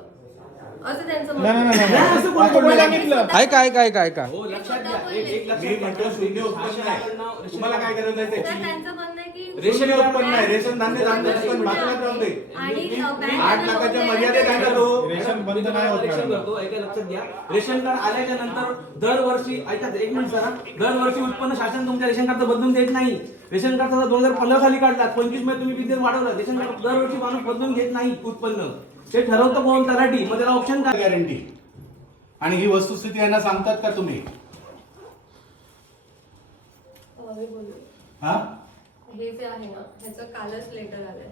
असं त्यांचं म्हणणं आहे. नाही, असं कोणी बोललं नाही. ऐका हो, लक्षात घ्या. एक लक्षात मी घ्या. म्हणतो शून्य उत्पन्न आहे. तुम्हाला काय गरज आहे तर त्याची? त्यांचं म्हणणं आहे की रेशन उत्पन्न आहे, रेशन धान्य बाजूला राहून दे. आणि 8 लाखाच्या मर्यादेत आहे ना तो. रेशन बंद नाही होत करेक्शन मॅडम. करतो. ऐका, लक्षात घ्या. रेशन कार्ड आल्याच्या नंतर दरवर्षी, ऐका एक मिनिट सर, दरवर्षी उत्पन्न शासन तुमच्या रेशन कार्ड बदलून देत नाही. रेशन कार्ड 2015 साली काढला, 25 मध्ये तुम्ही विद्युत वाढवलं. रेशन कार्ड दरवर्षी माणूस बदलून घेत नाही उत्पन्न. ते ठरवतं कोण? तलाठी. मग त्याला ऑप्शन काय? गॅरंटी. आणि ही वस्तुस्थिती यांना सांगतात का तुम्ही? मी बोलू. हा, हे जे आहे ना ह्याचं कालच लेटर आलंय,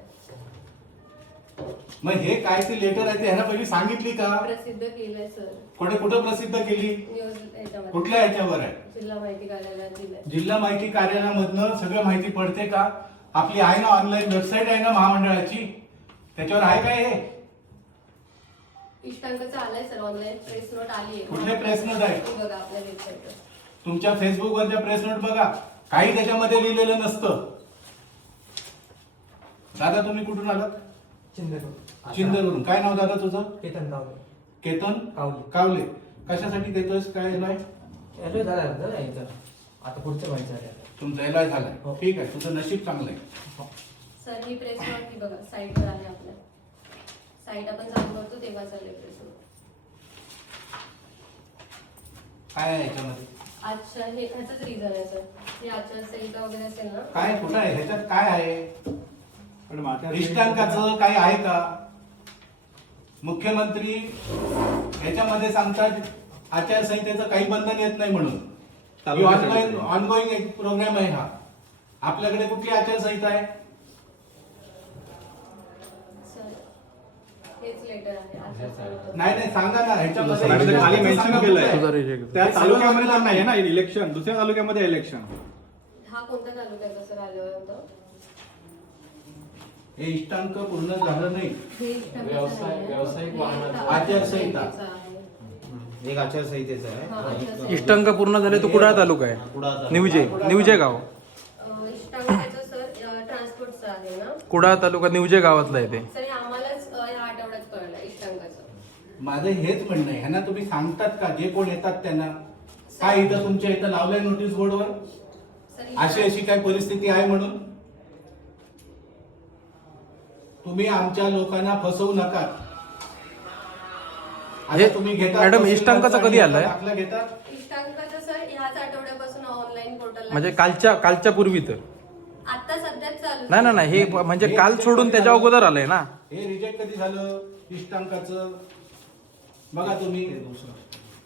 मग हे काय ते लेटर आहे ते ह्यांना पहिली सांगितली का? प्रसिद्ध केलंय सर. कुठं प्रसिद्ध केली? न्यूज याच्यामध्ये कुठल्या ह्याच्यावर आहे? जिल्हा माहिती कार्यालयात दिलंय. जिल्हा माहिती कार्यालयामधनं सगळं माहिती पडते का? आपली आहे ना ऑनलाईन वेबसाईट आहे ना महामंडळाची, त्याच्यावर आहे काय हे? इष्टांकाचं आलंय सर, ऑनलाईन प्रेस नोट आली आहे. कुठले प्रेस नोट आहे? बघा आपल्या वेबसाईटवर. तुमच्या फेसबुकवरच्या प्रेस नोट बघा, काही त्याच्यामध्ये लिहिलेलं नसतं. दादा तुम्ही कुठून आलात? चिंदरवरून. काय नाव दादा तुझं? केतन गावले. केतन कावले. कावले. कशासाठी देतोयस? काय एलॉय? एलओ झाला होता यायचा. आता पुढच्या व्हायचं आहे. तुमचा एलॉय झालाय. हो. ठीक आहे, तुझं नशीब चांगलं आहे. सर ही प्रेस नोट ही बघा साईटवर आहे आपल्या. साईट आपण चालू करतो तेव्हा चालले प्रेस नोट. काय आहे याच्यामध्ये? अच्छा, हे ह्याचंच रिझन आहे सर. हे आचारसंहिता वगैरे असेल ना. काय कुठं आहे ह्याच्यात? काय आहे? पण आता इष्टांकाचं काही आहे का? मुख्यमंत्री ह्याच्यामध्ये सांगतात आचारसंहितेचं काही बंधन येत नाही म्हणून. ऑनलाईन ऑनगोईंग एक प्रोग्राम आहे हा. आपल्याकडे कुठली आचारसंहिता आहे? सर हेच लेटर आहे आचारसंहिता. नाही सांगा ना ह्याच्यामध्ये. मॅडम, ते खाली मेन्शन केलंय. तुझा reject. त्या तालुक्यामध्ये तर नाही ना इलेक्शन, दुसऱ्या तालुक्यामध्ये इलेक्शन. हा कोणत्या तालुक्याचा सर आलं होतं? हे इष्टांक पूर्ण झालं नाही. हे इष्टांकाचं नाहीये. व्यावसायिक वाहनाचं. हे आचारसंहिता. आहे. एक आचारसंहितेचं हा, आहे. आचारसंहिता. इष्टांक पूर्ण झाले तो कुडाळ तालुका आहे. निवजे गाव. इष्टांकाचं सर ट्रान्सपोर्टचं आहे ना. कुडाळ तालुका निवजे गावातला आहे ते. सर हे आम्हालाच ह्या आठवड्यात कळलं इष्टांकाचं. माझं हेच म्हणणं आहे, ह्यांना तुम्ही सांगतात का जे कोण येतात त्यांना? काय इथं तुमच्या इथं लावलंय नोटीस बोर्डवर सर अशी काय परिस्थिती आहे म्हणून? तुम्ही आमच्या लोकांना फसवू नका. हे- आता तुम्ही घेता मॅडम, तहसीलदारचा इष्टांकाचं आणि कधी याचा आलंय? दाखला घेता. इष्टांकाचं सर ह्याच आठवड्यापासून ऑनलाईन पोर्टल म्हणजे कालच्या पूर्वी तर आता सध्याच चालू नाही नाही हे म्हणजे काल सोडून त्याच्या अगोदर आलंय ना. हे रिजेक्ट कधी झालं इष्टांकाचं बघा तुम्ही.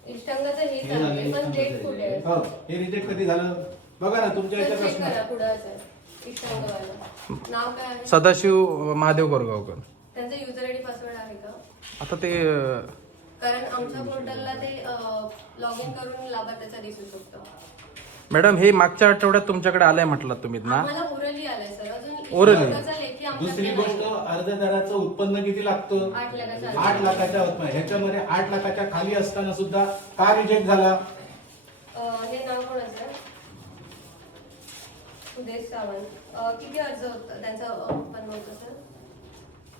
इष्टांकाचं हे चालू आहे पण डेट कुठे आहे हो, हे रिजेक्ट कधी झालं बघा ना तुमच्या चेक याच्यात करा पुढं असेल इष्टांकवाला नाव काय आहे सदाशिव महादेव कोरगावकर. त्यांचं युजर आयडी पासवर्ड आहे का आता ते कारण आमच्या पोर्टलला ते लॉग इन करून लाभार्थ्याचा दिसू शकतो. मॅडम हे मागच्या आठवड्यात तुमच्याकडे आलंय म्हटलं तुम्ही ना. आम्हाला ओरली आलाय सर अजून Orally? इष्टांकाचा लेखी आमच्याकडे दुसरी गोष्ट नाही. अर्जदाराचं उत्पन्न किती लागतं 8 लाखाच्या 8 लाखाच्या उत्पन्न. ह्याच्यामध्ये 8 लाखाच्या खाली असताना सुद्धा का रिजेक्ट झाला. हे नाव कोणाचं सुदेश सावंत किती अर्ज होता त्यांचा उत्पन्न होतं सर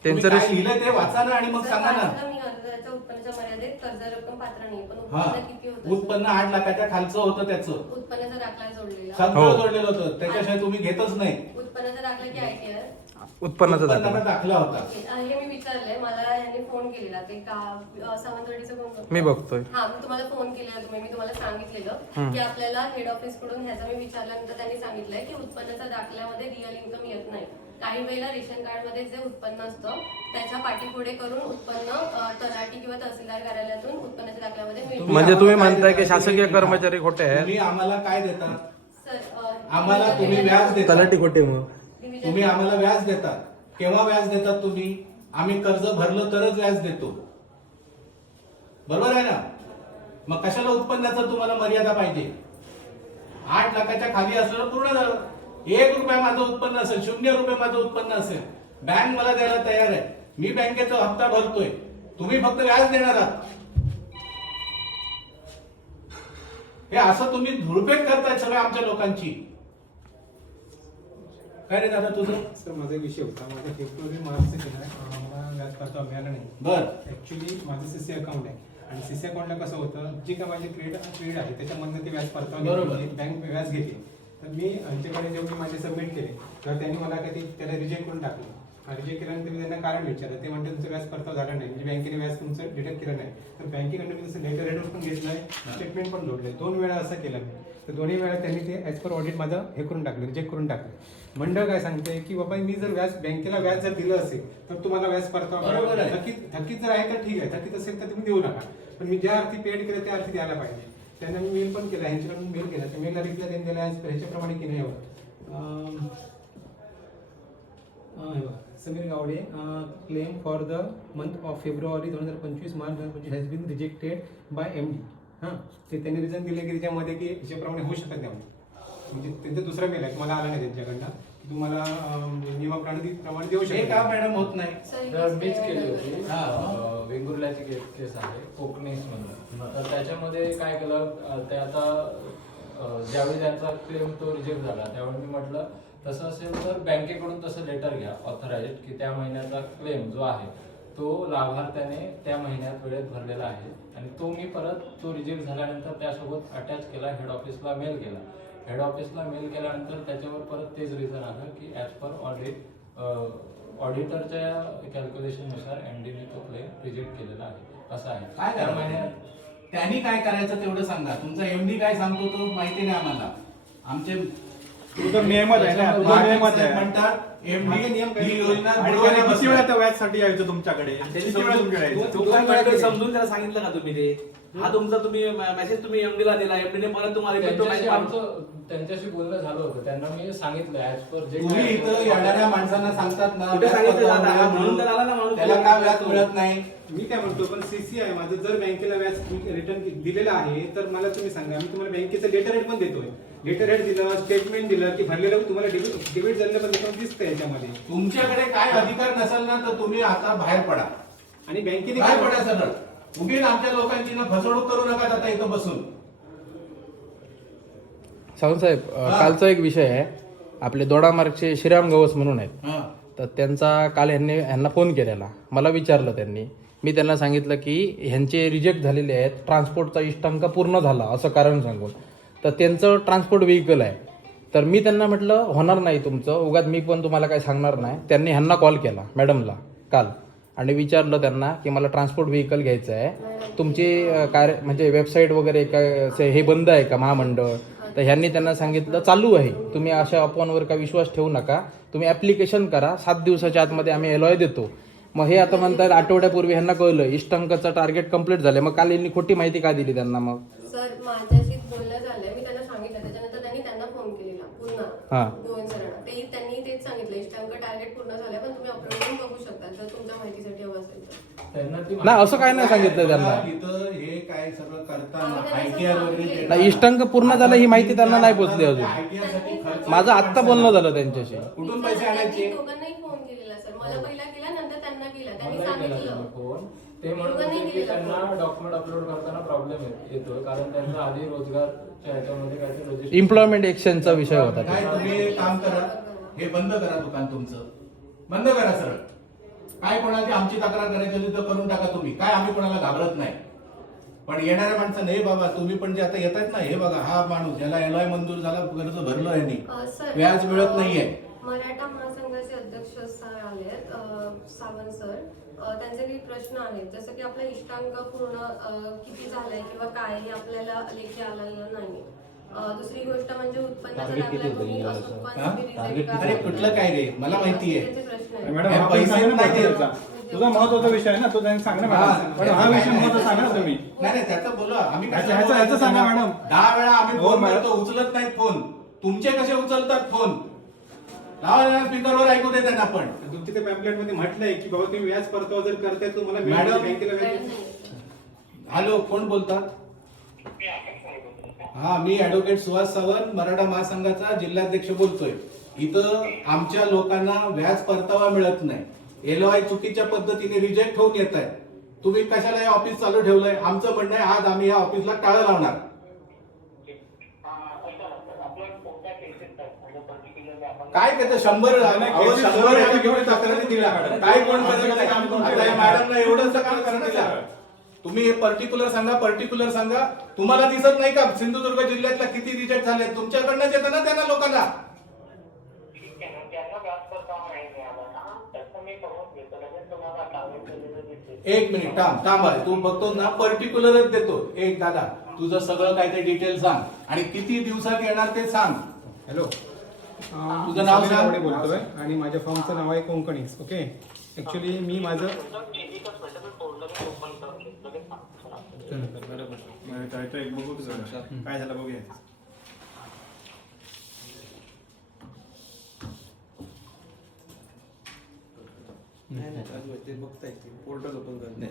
तुम्ही त्यांचं काय लिहिलं ते वाचा ना आणि मग सर, सांगा ना. वाचलं मी अर्जाच्या उत्पन्नाच्या मर्यादेत कर्ज रक्कम पात्र नाही पण हा उत्पन्न किती होतं उत्पन्न 8 लाखाच्या खालचं होतं त्याचं उत्पन्नाचा दाखला जोडलेला सगळं हो. जोडलेलं होतं त्याच्याशिवाय तुम्ही घेतच नाही. उत्पन्नाचा दाखला की ITR उत्पन्नाचा उत्पन्नाचा दाखला दाखला होता. हे मी विचारलंय मला यांनी फोन केलेला ते का सावंतवाडीचं कोण होतं? मी बघतोय. हा मी तुम्हाला फोन केलेला मी तुम्हाला सांगितलेलं की आपल्याला हेड ऑफिस कडून ह्याचा मी विचारल्यानंतर त्यांनी सांगितलंय की उत्पन्नाच्या दाखल्यामध्ये रिअल इन्कम येत नाही. काही वेळेला रेशन कार्ड मध्ये जे उत्पन्न असतं त्याच्या पाठीपुढे करून उत्पन्न तलाठी किंवा तहसीलदार कार्यालयातून उत्पन्नाच्या दाखल्यामध्ये मिळतं. म्हणजे तुम्ही आम्हाला म्हणताय काय की शासकीय देता? कर्मचारी खोटे आहेत. तुम्ही आम्हाला काय देता. सर, आम्हाला तुम्ही व्याज देता. तलाठी खोटे मग डिव्हिजन तुम्ही आम्हाला व्याज देतात. केव्हा व्याज देतात तुम्ही. आम्ही कर्ज भरलं तरच व्याज देतो बरोबर आहे ना. मग कशाला उत्पन्नाचं तुम्हाला मर्यादा पाहिजे. 8 लाखाच्या खाली असलं पूर्ण 1 रुपया माझं उत्पन्न असेल 0 रुपये माझं उत्पन्न असेल बँक मला द्यायला तयार आहे. मी बँकेचा हप्ता भरतोय तुम्ही फक्त व्याज देणार आहात. हे असं तुम्ही धुळपेट करताय सगळ्या आमच्या लोकांची. काय रे दादा तुझं. सर माझा एक विषय होता माझा फेब्रुवारी मार्चचा केला आहे मला व्याज करता मिळालं नाही. बर ऍक्च्युली माझं सीसी अकाउंट आहे आणि सीसी अकाउंटला कसं होतं जी काय माझी क्रेडिट आहे त्याच्यामधनं ते व्याज परतावा बरोबर. बँक व्याज घेते. तर मी यांच्याकडे जेव्हा मी माझे सबमिट केले तर त्यांनी मला कधी त्याला रिजेक्ट करून टाकलं. रिजेक्ट केल्यानंतर मी त्यांना कारण विचारलं ते म्हणते तुमचं व्याज परतावा झाला नाही म्हणजे बँकेने व्याज तुमचं डिटेक्ट केलं नाही. तर बँकेकडनं मी तसं लेटर रेडवर पण घेतलंय स्टेटमेंट पण जोडलंय 2 वेळा असं केलं मी. तर दोन्ही वेळा त्यांनी ते ॲज पर ऑडिट माझं हे करून टाकलं रिजेक्ट करून टाकलं. मंडळ काय सांगते की बाबा मी जर व्याज बँकेला व्याज जर दिलं असेल तर तुम्हाला व्याज परतावा बरोबर आहे. थकीत जर आहे तर ठीक आहे थकीत असेल तर तुम्ही देऊ नका पण मी ज्या अर्थी पेड केलं त्या अर्थी द्यायला पाहिजे. त्यांना मी मेल पण केला ह्यांच्याकडून मेल केला त्या मेलला रिप्लाय त्यांनी दिला ह्याच्याप्रमाणे की नाही Sameer Gawade claim for the month of February 2025 March 2025 has been rejected by MD. हां ते त्यांनी रिझन दिले की त्याच्यामध्ये की ह्याच्याप्रमाणे होऊ शकत नाही म्हणजे त्यांचा दुसरा मेल आहे मला आला नाही त्यांच्याकडनं की तुम्हाला नियमाप्रमाणे देऊ हे शकता. का मॅडम होत नाही. तर मीच केली होती हा. वेंगुर्ल्याची केस आहे कोकणेस म्हणून. तर त्याच्यामध्ये काय केलं ते आता ज्यावेळी त्यांचा क्लेम तो रिजेक्ट झाला त्यावेळी मी म्हटलं तसं असेल तर बँकेकडून तसं लेटर घ्या ऑथराइज की त्या महिन्याचा क्लेम जो आहे तो लाभार्थ्याने त्या महिन्यात वेळेत भरलेला आहे आणि तो मी परत तो रिजेक्ट झाल्यानंतर त्यासोबत अटॅच केला हेड ऑफिसला मेल केला. हेड ऑफिसला मेल केल्यानंतर त्याच्यावर परत तेच रिझन आलं की ॲज पर ऑडिटरच्या कॅल्क्युलेशननुसार MDने तो क्लेम रिजेक्ट केलेला आहे असं आहे. काय त्या करायचं महिन्यात त्यांनी काय करायचं तेवढं सांगा. तुमचा MD काय सांगतो तो माहिती नाही आम्हाला. आमचे तुझं नियमच आहे ना तुझं नियमच आहे. म्हणतात माझे नियम MD काय? ही योजना आणि बुडवायला त्याने किती वेळा बसलाय. त्या व्याजसाठी यायचं तुमच्याकडे किती वेळा तुमच्याकडे यायचं. तो पण वेळेला समजून त्याला सांगितलं का तुम्ही ते हा तुमचा तुम्ही मेसेज तुम्ही MD ला दिला MD ने परत तुम्हाला त्यांच्याशी आमचं त्यांच्याशी बोलणं झालं होतं त्यांना मी सांगितलं ॲज पर जे तुम्ही काय इथं असेल येणाऱ्या माणसांना सांगतात ना कुठे व्याज सांगितलं परतावा जातं? मिळा म्हणून तर आला ना माणूस. त्याला का व्याज मिळत नाही. मी काय म्हणतो पण सीसी आहे माझं जर बँकेला व्याज रिटर्न दिलेलं आहे तर मला तुम्ही सांगा मी तुम्हाला बँकेचं लेटर हेड पण देतोय. लेटर हेड दिलं स्टेटमेंट दिलं की भरलेलं तुम्हाला डेबिट झालेलं पण त्याच्यावर दिसतंय याच्यामध्ये. तुमच्याकडे काय अधिकार नसेल ना तर तुम्ही आता बाहेर पडा. आणि बँकेने काय काय पडा सरळ. उगीच आमच्या लोकांची ना फसवणूक करू नका आता इथं बसून. सावंत साहेब कालचा एक विषय आहे. आपले दोडामार्गचे श्रीराम गवस म्हणून आहेत. हा. तर त्यांचा काल ह्यांना फोन केलेला. मला विचारलं त्यांनी. मी त्यांना सांगितलं की ह्यांचे रिजेक्ट झालेले आहेत ट्रान्सपोर्टचा इष्टांक पूर्ण झाला असं कारण सांगून. तर त्यांचं ट्रान्सपोर्ट व्हेकल आहे. तर मी त्यांना म्हटलं होणार नाही तुमचं उगाच मी पण तुम्हाला काही सांगणार नाही. त्यांनी ह्यांना कॉल केला मॅडमला काल आणि विचारलं त्यांना की मला ट्रान्सपोर्ट व्हेकल घ्यायचं आहे, तुमची कार्य म्हणजे वेबसाईट वगैरे काय हे बंद आहे का महामंडळ? तर ह्यांनी त्यांना सांगितलं चालू आहे, तुम्ही अशा अफवांवर का विश्वास ठेवू नका, तुम्ही ॲप्लिकेशन करा, 7 दिवसाच्या आतमध्ये आम्ही एलॉय देतो. मग हे आता म्हणतात आठवड्यापूर्वी ह्यांना कळलं इष्टांकाचं टार्गेट कंप्लीट झालं, मग काल यांनी खोटी माहिती का दिली त्यांना? मग सर माझ्याशी बोलणं झालंय, मी त्यांना सांगितलं, त्याच्यानंतर त्यांना फोन केलेला पुन्हा गोविंद सरांना, त्यांनी तेच सांगितलं इष्टांक टार्गेट पूर्ण झालंय, पण तुम्ही अपलोड करून बघू शकता जर तुमच्या माहितीसाठी हवं असेल तर. त्यांना ती नाही असं काय नाही सांगितलं त्यांना. इथं हे काय सगळं करताना ITR वगैरे नाही इष्टांक पूर्ण झालं ही माहिती त्यांना नाही पोचली अजून. ITR साठी खर्च माझं आत्ता बोलणं झालं त्यांच्याशी. कुठून पैसे आणायचे? त्यांनी दोघांनाही फोन केलेला सर, मला पहिला केला नंतर त्यांना केला, त्यांनी मला केला सांगितलं. त्यांना फोन. ते म्हणत होते की त्यांना डॉक्युमेंट अपलोड करताना प्रॉब्लेम येतोय, कारण त्यांचा आधी रोजगारच्या ह्याच्यामध्ये काहीतरी रजिस्ट्रेशन एम्प्लॉयमेंट एक्सचेंजचा विषय होता काय ते. तुम्ही एक काम करा, हे बंद करा दुकान तुमचं, बंद करा सरळ. काय कोणाची आमची तक्रार करायची होती तर करून टाका तुम्ही, काय आम्ही कोणाला घाबरत नाही. पण येणाऱ्या माणसाने हे बाबा तुम्ही पण जे आता येतात ना, हे बघा हा माणूस याला एलॉय मंजूर झाला, कर्ज भरलं यांनी, सर, व्याज मिळत नाहीये. मराठा महासंघाचे अध्यक्ष सर आलेत, सावंत सर, त्यांचे काही प्रश्न आहेत, जसं की आपला इष्टांक पूर्ण किती झालाय किंवा काय हे आपल्याला लेखी आलेलं नाही. दुसरी गोष्ट म्हणजे उत्पन्नाचा दाखला तुम्ही असून पण तुम्ही reject अरे का कुठलं काय रे, मला माहिती आहे. त्याचे प्रश्न आहेत. मॅडम हे हा पैसे पैसे नाही देत. तुझा महत्वाचा विषय आहे ना, तो त्यांनी सांग ना मॅडम. पण हा विषय महत्वाचा सांगा ना तुम्ही. नाही त्याचं बोला, आम्ही ह्याचं सांगा मॅडम. 10 वेळा आम्ही हो, फोन मॅडम. करतो, उचलत नाहीत फोन. तुमचे कसे उचलतात फोन? लावा स्पीकरवर ऐकू दे त्यांना. पण तुमच्या त्या पॅम्पलेट मध्ये म्हटलंय की बाबा तुम्ही व्याज परतावा जर करताय तर तुम्हाला मॅडम. बँकेला व्याज मॅडम नाही. हॅलो, कोण बोलतात? हा, मी ऍडव्होकेट सुहास सावंत, मराठा महासंघाचा जिल्हाध्यक्ष बोलतोय. इथं आमच्या लोकांना व्याज परतावा मिळत नाही, एलओआय चुकीच्या पद्धतीने रिजेक्ट होऊन येत आहे. तुम्ही कशाला हे ऑफिस चालू ठेवलंय? आमचं म्हणणं आहे आज आम्ही या ऑफिसला टाळं लावणार. काय त्याचं 100 आम्ही घेऊन तक्रारी दिल्या, काय कोण करत नाही. आता या मॅडमला एवढंच काम करणार. तुम्ही हे पर्टिक्युलर सांगा. तुम्हाला दिसत नाही का सिंधुदुर्ग जिल्ह्यातला किती रिजेक्ट झाले? तुमच्याकडनंच येतं ना त्यांना लोकांना. एक मिनिट थांब आहे, तू बघतो ना पर्टिक्युलरच देतो. एक दादा तुझं सगळं काय ते डिटेल सांग आणि किती दिवसात येणार ते सांग. हॅलो, तुझं नाव सांग. बोलतोय आणि माझ्या फॉर्मचं नाव आहे कोंकणीस. ओके, ऍक्च्युली मी माझं काय झालं बघूया. ते बघता येते पोर्टल ओपन करणे.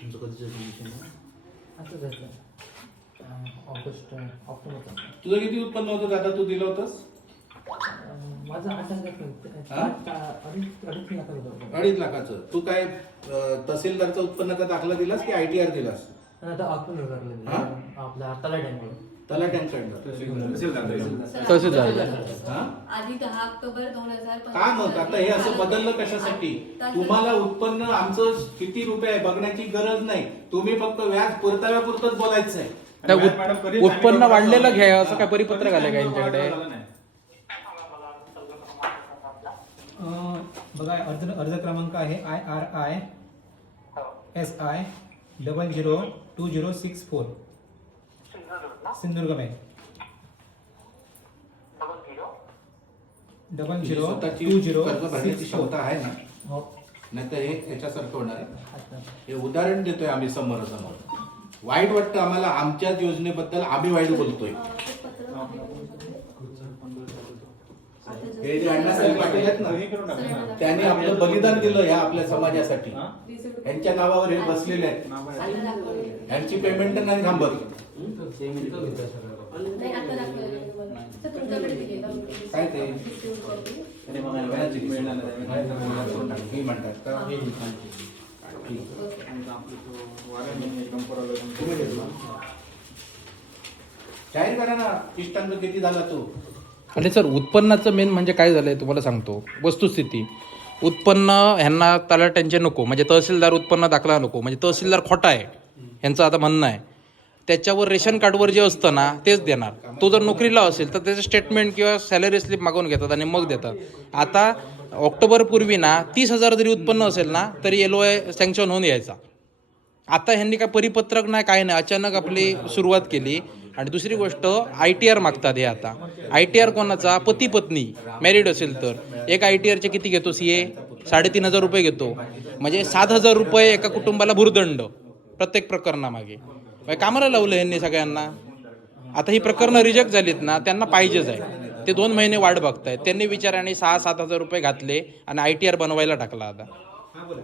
तुमचं कधीचं ऍप्लिकेशन आहे? असं जायचं ऑगस्ट ऑक्टोबरचा. तुझं किती उत्पन्न होतं दादा तू दिलं होतंस? माझं 8,000 हा? अडीच लाख होतं. 2.5 लाखाचं. तू काय तहसीलदारचा उत्पन्नाचा दाखला दिलास की ITR दिलास? आता ऑक्टोबर करले हा? आपला हाताला टँक तलाट्यांकडनं. तसं झालं. हा? आधी 10 ऑक्टोबर 2015 का मग आता हे असं बदललं कशासाठी? तुम्हाला उत्पन्न आमचं किती रुपये आहे बघण्याची गरज नाही. तुम्ही फक्त व्याज परताव्यापुरतच बोलायचं आहे. त्या उत्पन्न वाढलेलं घ्या असं काय परिपत्रक आलं का यांच्याकडे? बघा, अर्ज क्रमांक आहे IRI SI 002064 सिंधुदुर्ग बँक. स्वतःची कर्ज भरण्याची 002064. क्षमता आहे ना? हो. नाही तर हे याच्यासारखं होणार आहे. हे उदाहरण देतोय आम्ही समोरासमोर. वाईट वाटतं आम्हाला आमच्याच योजनेबद्दल, आम्ही वाईट बोलतोय. हे जे अण्णासाहेब पाटील आहेत ना, त्यांनी आपलं बलिदान दिलं या आपल्या समाजासाठी. यांच्या नावावर हे बसलेले आहेत. यांची पेमेंट नाही थांबत. नाही, आता दाखवलेलं आहे तुम्हाला. तर तुमच्याकडे दिली आहे का? काय ते? Receipt copy. ही म्हणतात का? जाहीर करा ना इष्टांक किती झाला तो. आणि सर उत्पन्नाचं मेन म्हणजे काय झालंय तुम्हाला सांगतो. वस्तुस्थिती उत्पन्न ह्यांना तलाट्यांचे नको, म्हणजे तहसीलदार उत्पन्न दाखला नको, म्हणजे तहसीलदार खोटा आहे ह्यांचं आता म्हणणं आहे. त्याच्यावर रेशन कार्डवर जे असतं ना तेच देणार. तो जर नोकरीला असेल तर त्याचं स्टेटमेंट किंवा सॅलरी स्लिप मागवून घेतात आणि मग देतात. आता ऑक्टोबरपूर्वी ना 30,000 जरी उत्पन्न असेल ना तरी LOA सँक्शन होऊन यायचा. आता ह्यांनी काय परिपत्रक नाही काय नाही, अचानक आपली सुरुवात केली. आणि दुसरी गोष्ट ITR मागतात हे आता. ITR कोणाचा? पती पत्नी मॅरिड असेल तर. एक ITRचे किती घेतो CA? 3,500 रुपये घेतो. म्हणजे 7,000 रुपये एका कुटुंबाला भुर्दंड प्रत्येक प्रकरणामागे. कामाला लावलं यांनी सगळ्यांना. आता ही प्रकरणं रिजेक्ट झालीत ना, त्यांना पाहिजेच आहे. ते 2 महिने वाट बघतायत. त्यांनी विचाराने 6-7,000 रुपये घातले आणि ITR बनवायला टाकला आता. हा बोला.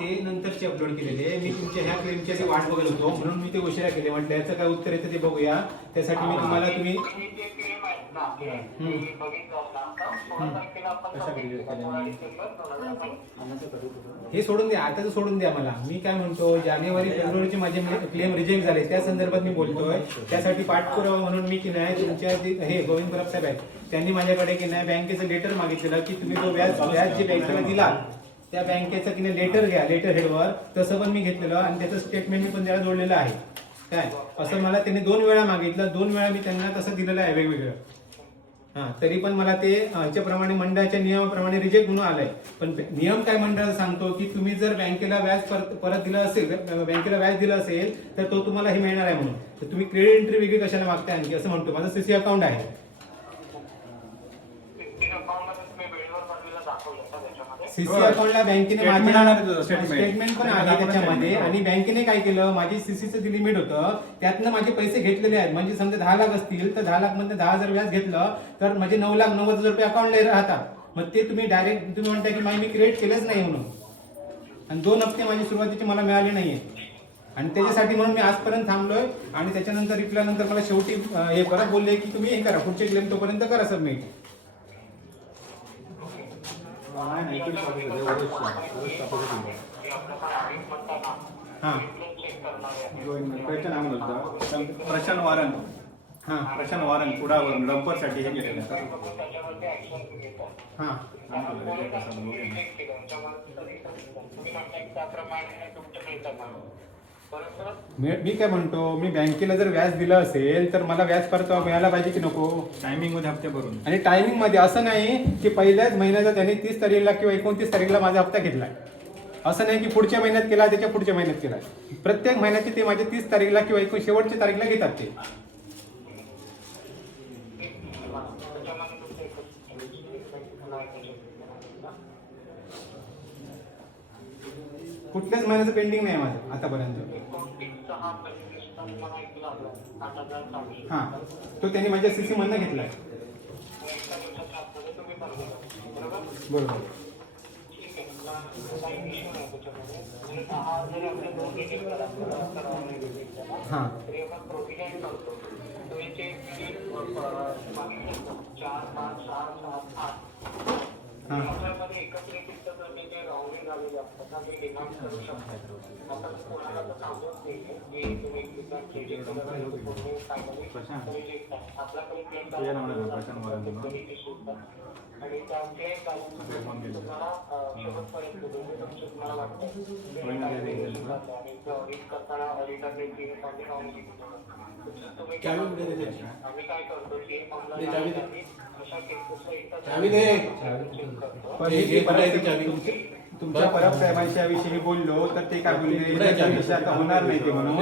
ते नंतरचे अपलोड केलेले. मी तुमच्या ह्या क्लेमची अशी वाट बघत होतो म्हणून मी ते उशिरा केले. म्हटलं याचं काय उत्तर येतं ते बघूया. त्यासाठी मी तुम्हाला तुम्ही हे सोडून द्या, आता सोडून द्या मला. मी काय म्हणतो, जानेवारी फेब्रुवारीचे माझे क्लेम रिजेक्ट झाले त्या संदर्भात मी बोलतोय. त्यासाठी पाठपुरावा म्हणून मी की नाही तुमच्या हे गोविंद परब साहेब आहेत, त्यांनी माझ्याकडे की नाही बँकेचं लेटर मागितलेलं की तुम्ही जो व्याज जे बँकेला दिला त्या बँकेचं की नाही लेटर घ्या, लेटर हेडवर. तसं पण मी घेतलेलं आणि त्याचं स्टेटमेंट मी पण त्याला जोडलेलं आहे. काय असं मला त्यांनी 2 वेळा मागितलं. 2 वेळा मी त्यांना तसं दिलेलं आहे वेगवेगळं. तरी पण मला ते ह्याच्याप्रमाणे मंडळाच्या नियमाप्रमाणे रिजेक्ट म्हणून आलंय. पण नियम काय मंडळाचा सांगतो की तुम्ही जर बँकेला व्याज परत दिलं असेल, बँकेला व्याज दिलं असेल तर तो तुम्हाला हे मिळणार आहे म्हणून. तर तुम्ही क्रेडिट एंट्री वेगळी कशाला मागताय आणखी असं म्हणतो. माझं CC अकाउंट आहे. CC अकाउंटला बँकेने स्टेटमेंट पण आहे त्याच्यामध्ये. आणि बँकेने काय केलं, माझी CCचं जे लिमिट होतं त्यातनं माझे पैसे घेतलेले आहेत. म्हणजे समजा 10 लाख असतील तर 10 लाख मध्ये 10,000 व्याज घेतलं तर म्हणजे 9,90,000 रुपये अकाउंटला राहतात. मग ते तुम्ही डायरेक्ट तुम्ही म्हणताय की मी क्रिएट केलंच नाही म्हणून. आणि 2 हप्ते माझी सुरुवातीचे मला मिळाले नाहीये. आणि त्याच्यासाठी म्हणून मी आजपर्यंत थांबलोय. आणि त्याच्यानंतर रिप्लाय नंतर मला शेवटी हे परत बोलले की तुम्ही हे करा, पुढचे क्लेम तोपर्यंत करा सबमिट. प्रशांत वारंग कुडावरून डंपरसाठी हे केलेलं आहे. मी काय म्हणतो, मी बँकेला जर व्याज दिलं असेल तर मला व्याज परतावा मिळायला पाहिजे की नको. टायमिंग मध्ये हप्ते भरून. आणि टायमिंग मध्ये असं नाही की पहिल्याच महिन्याचा त्यांनी 30 तारीखला किंवा 29 तारीखला माझा हप्ता घेतलाय. असं नाही की पुढच्या महिन्यात केला त्याच्या पुढच्या महिन्यात केला. प्रत्येक महिन्याचे ते माझे 30 तारीखला किंवा शेवटच्या तारीखला घेतात ते. कुठल्याच महिन्याचं पेंडिंग नाही माझं आतापर्यंत. तो त्यांनी माझ्या CC मधनं घेतलाय. बरोबर. तुमच्या परब साहेबांच्या विषयी बोललो तर ते काय बोलले, आता होणार नाही ते म्हणून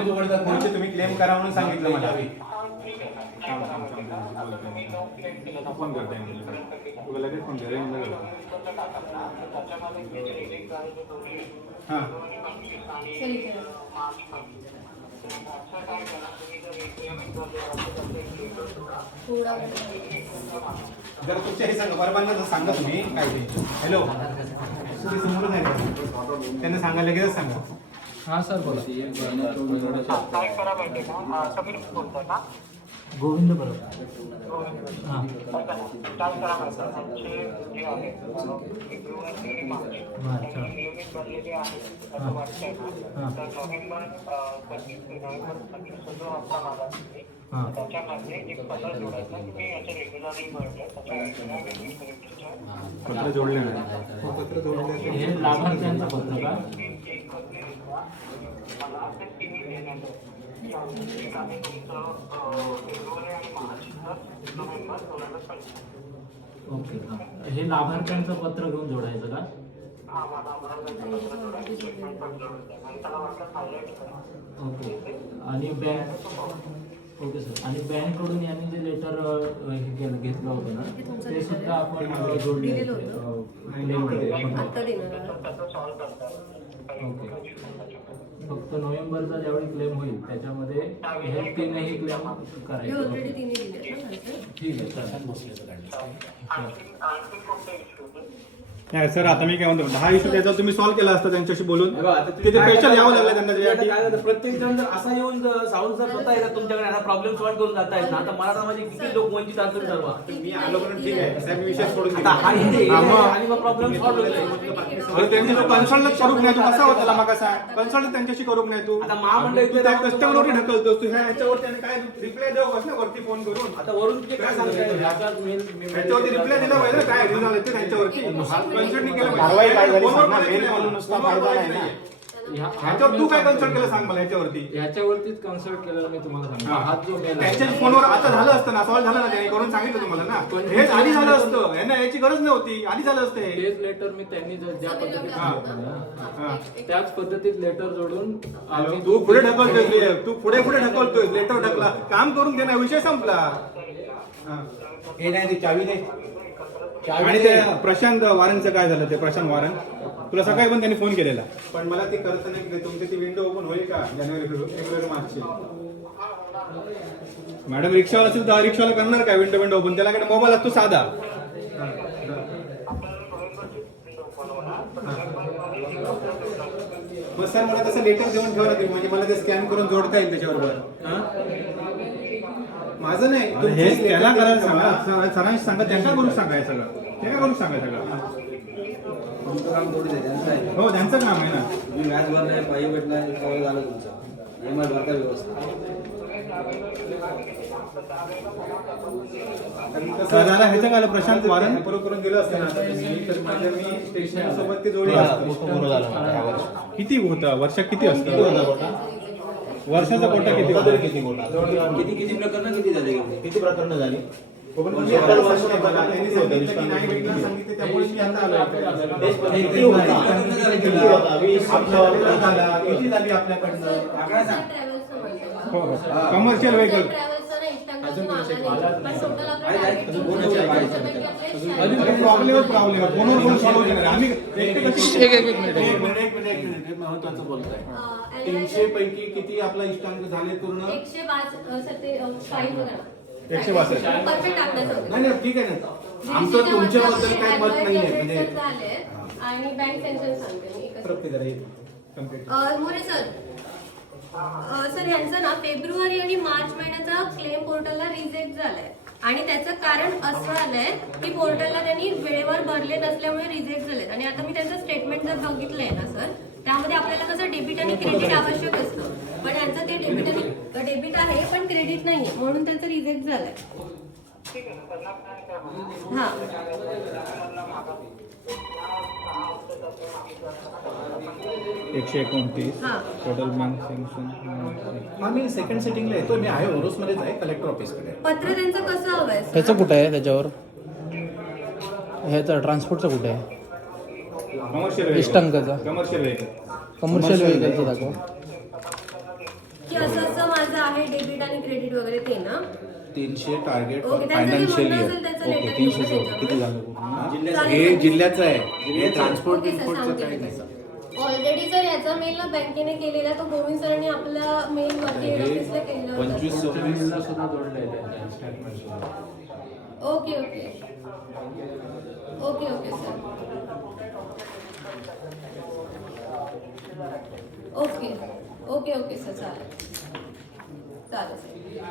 पुढचे तुम्ही क्लेम करा म्हणून सांगितलं मला. फोन करता येईल लगेच फोन करा. जर तुमच्या हे सांगा बरोबर सांगा तुम्ही काय ते. हॅलो समोर नाही त्यांना सांगा लगेच सांगा. हा सर बोला. काय करा माहिती का, समीर बोलतोय का? गोविंद बरोबर. काय करा माहिती, जे आहे नियमित भरलेले आहेत असं वाटतंय ना, तर नोव्हेंबर 25 जो हप्ता मागा तुम्ही, त्याच्यामध्ये एक पत्र जोडायचा की मी याच्या रेग्युलरली भरले, त्याच्या पत्र जोडले नाही. पत्र जोडले हे लाभार्थ्यांचं पत्र का? मला ते तिन्ही देण्यात एक आहे तुमचं फेब्रुवारी आणि मार्च, तर नोव्हेंबर 2025. ओके हां. हे लाभार्थ्यांचं पत्र घेऊन जोडायचं का? हा, मला आधारचं पत्र जोडायचं, स्टेटमेंट पण जोडायचं आणि त्याला वाटलं हायलाईट करा. ओके. आणि ओके सर. आणि बँककडून यांनी जे लेटर घेतलं होतं ना, ते सुद्धा आपण जोडले दिलेलं होतं. क्लेममध्ये. आत्ता देणार आहे. त्याचं सॉल्व करतात. ओके. फक्त नोव्हेंबरचा ज्यावेळी क्लेम होईल त्याच्यामध्ये हे तीनही क्लेम हे करायचे. ऑलरेडी तिने दिले ना नंतर. ठीक आहे चालेल. आणखी कोणते इश्यू होते? नाही सर, आता मी काय म्हणतो 10 इश्यू त्याचा तुम्ही सॉल्व्ह केला असता त्यांच्याशी बोलून. हे बघा, आता तिथे काय स्पेशल यावं करतात? लागलं त्यांना त्याच्यासाठी. काय करतात? प्रत्येक जण जर असा येऊन साऊंड सर स्वतः येतात तुमच्याकडे आता प्रॉब्लेम सॉल्व्ह करून जात आहेत ना, आता मला तर माझे किती लोक वंचित आहेत तुम्ही सर्व. मी आलो म्हणून ठीक आहे, साहेब मी विषय सोडून आता हा दिला. इथे हा, मग. आणि मग प्रॉब्लेम सॉल्व्ह होतो. अरे त्यांनी तो कन्सल्ट करूक नाही, तू कसा होता त्याला मग कसा कन्सल्ट त्यांच्याशी करूक नाही तू. आता महामंडळ तू त्या कस्टमरवरती ढकलतोस, तू ह्याच्यावरती आणि काय रिप्लाय देऊ बस ना वरती फोन करून. आता वरून तुझे काय सांगताय? त्याच्यावरती रिप्लाय दिला पाहिजे ना, काय रिझल्ट झाले ते त्यांच्यावरती कन्सल्ट नाही केलं कारवाई काय झाली फोनवर सांग ना, बोलायचं मेल नाही. करून नुसता फोनवर फायदा बोलायचं नाही ना. नाहीये. ह्याच्यावर तू काय कन्सल्ट केलं सांग मला ह्याच्यावरती. ह्याच्यावरतीच कन्सल्ट केलेलं मी तुम्हाला सांगतो. हा जो मेल आहे त्यांच्या फोनवर आता झालं असतं ना, सॉल्व्ह झालं ना, त्याने करून सांगितलं तुम्हाला ना. हेच आधी झालं असतं, यांना याची गरज नव्हती, आधी झालं असतं हे. तेच लेटर मी त्यांनी ज्या पद्धतीने हा. जोडलं ना, हा. त्याच पद्धतीत लेटर जोडून आम्ही तू पुढे ढकलतोय, तू पुढे ढकलतोय, लेटर ढकला, काम करून दे ना, विषय संपला. हा. हे नाही ते चावी दे. आणि ते प्रशांत वारनचं काय झालं? ते प्रशांत वारन तुला सकाळी पण त्यांनी फोन केलेला, पण मला ते करता नाही केलं. तुमची ती विंडो ओपन होईल का जानेवारी फेब्रुवारी मार्चची? मॅडम रिक्षावाला असेल तर रिक्षावाला करणार काय विंडो ओपन? त्याला मोबाईल असतो साधा. मग सर मला तसं लेटर देऊन ठेवा लागेल, म्हणजे मला ते स्कॅन करून जोडता येईल त्याच्याबरोबर. माझं नाही, हे त्याला करायला सांगा, सरांशी सांगा, त्यांना करून सांगाय सगळं, ते काय करून सांगाय सगळं. तुमचं काम थोडी आहे, त्यांचं आहे. हो त्यांचं काम आहे ना. तुम्ही व्याज भरलाय, पायी भेटलाय, सगळं झालं तुमचं. EMI भरता व्यवस्था. दादा ह्याचं काय प्रशांत वारन अप्रूव्ह करून दिलं असतं ना आता तुम्ही, तर माझ्या मी स्टेशन सोबत ते जोडी असतं. किती होतं वर्षात? किती असतं वर्षाचा कोटा? किती होता? किती प्रकरणं किती झाले? किती प्रकरणं झाली? त्यांनी सांगितलं की नाही भेटलं, सांगितलं त्यामुळे मी आता आलो. किती होता? वीस, आपला झाला. किती झाली आपल्याकडनं? हो कमर्शियल व्हेकल. प्रॉब्लेम फोनवर फोन सॉल्व्ह होणार. आम्ही एक मिनिट महत्वाचं बोलतोय. 300 पैकी किती आपला इष्टांक झाले पूर्ण? 162. परफेक्ट आकडा नाही नाही ठीक आहे ना, आमचं तुमच्याबद्दल काही मत नाही आहे म्हणजे. आणि बँक सँक्शन सांगते मी एकच. मोरे सर, सर यांचं ना फेब्रुवारी आणि मार्च महिन्याचा क्लेम पोर्टलला रिजेक्ट झालाय आणि त्याचं कारण असं आलंय की पोर्टलला त्यांनी वेळेवर भरले नसल्यामुळे रिजेक्ट झाले. आणि आता मी त्यांचं स्टेटमेंट जर बघितलंय ना सर, त्यामध्ये आपल्याला कसं डेबिट आणि क्रेडिट आवश्यक असतं, पण यांचं ते डेबिट आहे पण क्रेडिट नाहीये, म्हणून त्यांचं रिजेक्ट झालंय. हा 129 हा टोटल बँक सँक्शन. आम्ही सेकंड सिटिंगला येतो. मी आहे ओरोसमध्येच आहे, कलेक्टर ऑफिसकडे. पत्र त्यांचं कसं हवंय सर? ह्याचं कुठं आहे त्याच्यावर? ह्याचं ट्रान्सपोर्टचं कुठे आहे? कमर्शियल इष्टांकाचा कमर्शियल व्हेकल. कमर्शियल व्हेकलचं दाखव. की असं असं माझं आहे डेबिट आणि क्रेडिट वगैरे ते ना. 300 टार्गेट ओके, त्यांचं जे फायनान्शियल म्हणणं इयर. असेल त्याचं ओके लेटर 300 घेऊन जोड. किती झालं पूर्ण? चालेल. हे जिल्ह्याचं आहे, हे ट्रान्सपोर्ट ओके सर, बिनपोर्टचं सांगते काही मी नाही. तसं. ऑलरेडी सर याचा मेल ना बँकेने केलेला, तो गोविंद सरांनी आपला मेल वरती हेड ऑफिसला केलेला होता. 25-26 ला सुद्धा जोडलंय त्यांच्या स्टेटमेंट सोबत. Okay okay okay okay sir. Okay okay okay sir, चालेल चालेल सर.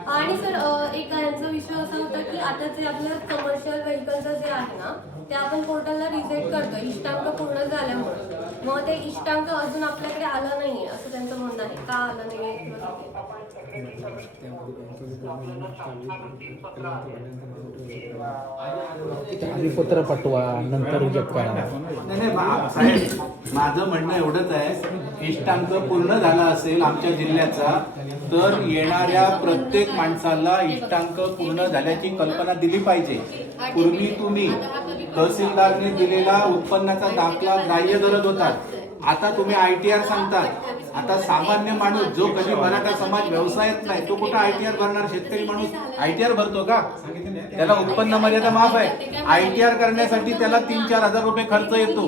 आणि सर एक यांचा विषय असा होता की आता जे आपलं कमर्शियल व्हेकलचं जे आहे ना, ते आपण पोर्टलला रिजेक्ट करतो इष्टांक पूर्ण झाल्यामुळे. मग ते इष्टांक अजून आपल्याकडे आलं नाहीये असं त्यांचं म्हणणं आहे. का आलं नाहीये किंवा काय? आपण सगळ्यांनी आपल्याला शासनाकडून 3 पत्र आले. आधी पत्र पाठवा नंतर रिजेक्ट करा. नाही साहेब, माझं म्हणणं एवढंच आहे, इष्टांक पूर्ण झाला असेल आमच्या जिल्ह्याचा तर येणाऱ्या प्रत्येक माणसाला इष्टांक पूर्ण झाल्याची कल्पना दिली पाहिजे. पूर्वी तुम्ही तहसीलदारने दिलेला उत्पन्नाचा दाखला ग्राह्य धरत होतात, आता तुम्ही ITR सांगतात. आता सामान्य माणूस जो कधी मराठा समाज व्यवसायात नाही तो कुठं ITR भरणार? शेतकरी माणूस ITR भरतो का? त्याला उत्पन्न मर्यादा माफ आहे. ITR करण्यासाठी त्याला 3-4 हजार रुपये खर्च येतो.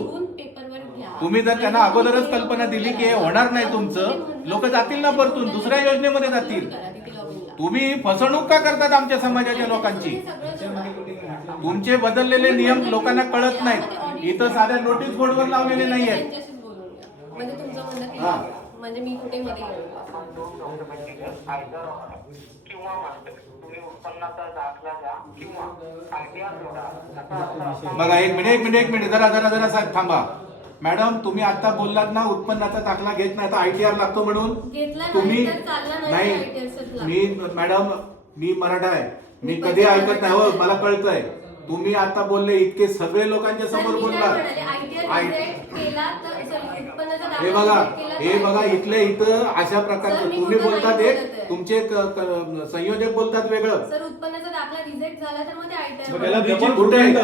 तुम्ही जर त्यांना अगोदरच कल्पना दिली की हे होणार नाही तुमचं, लोक जातील ना परतून दुसऱ्या योजनेमध्ये जातील. तुम्ही फसवणूक का करतात आमच्या समाजाच्या लोकांची? तुमचे बदललेले नियम लोकांना कळत नाहीत. इथं साध्या नोटीस बोर्डवर लावलेले नाही आहेत. म्हणजे तुमचं म्हणणं की म्हणजे मी कुठे मध्ये गेलो? आपण 2 डॉक्युमेंट दिले, आयदर किंवा मास्टर. तुम्ही उत्पन्नाचा दाखला द्या किंवा ITR जोडा. बघा एक मिनिट जरा साहेब थांबा. मॅडम तुम्ही आता बोललात ना उत्पन्नाचा दाखला घेत नाही तर ITR लागतो म्हणून. तुम्ही नाही, मी मॅडम मी मराठा आहे, मी कधी ऐकत नाही हो, मला कळतंय. तुम्ही आता बोलले इतके सगळे लोकांच्या समोर बोललात. हे बघा इथले इथं अशा प्रकारचं तुम्ही बोलतात एक, तुमचे संयोजक बोलतात वेगळं. सर उत्पन्नाचा दाखला रिजेक्ट झाला तर मग ते ITR कुठे आहे? काय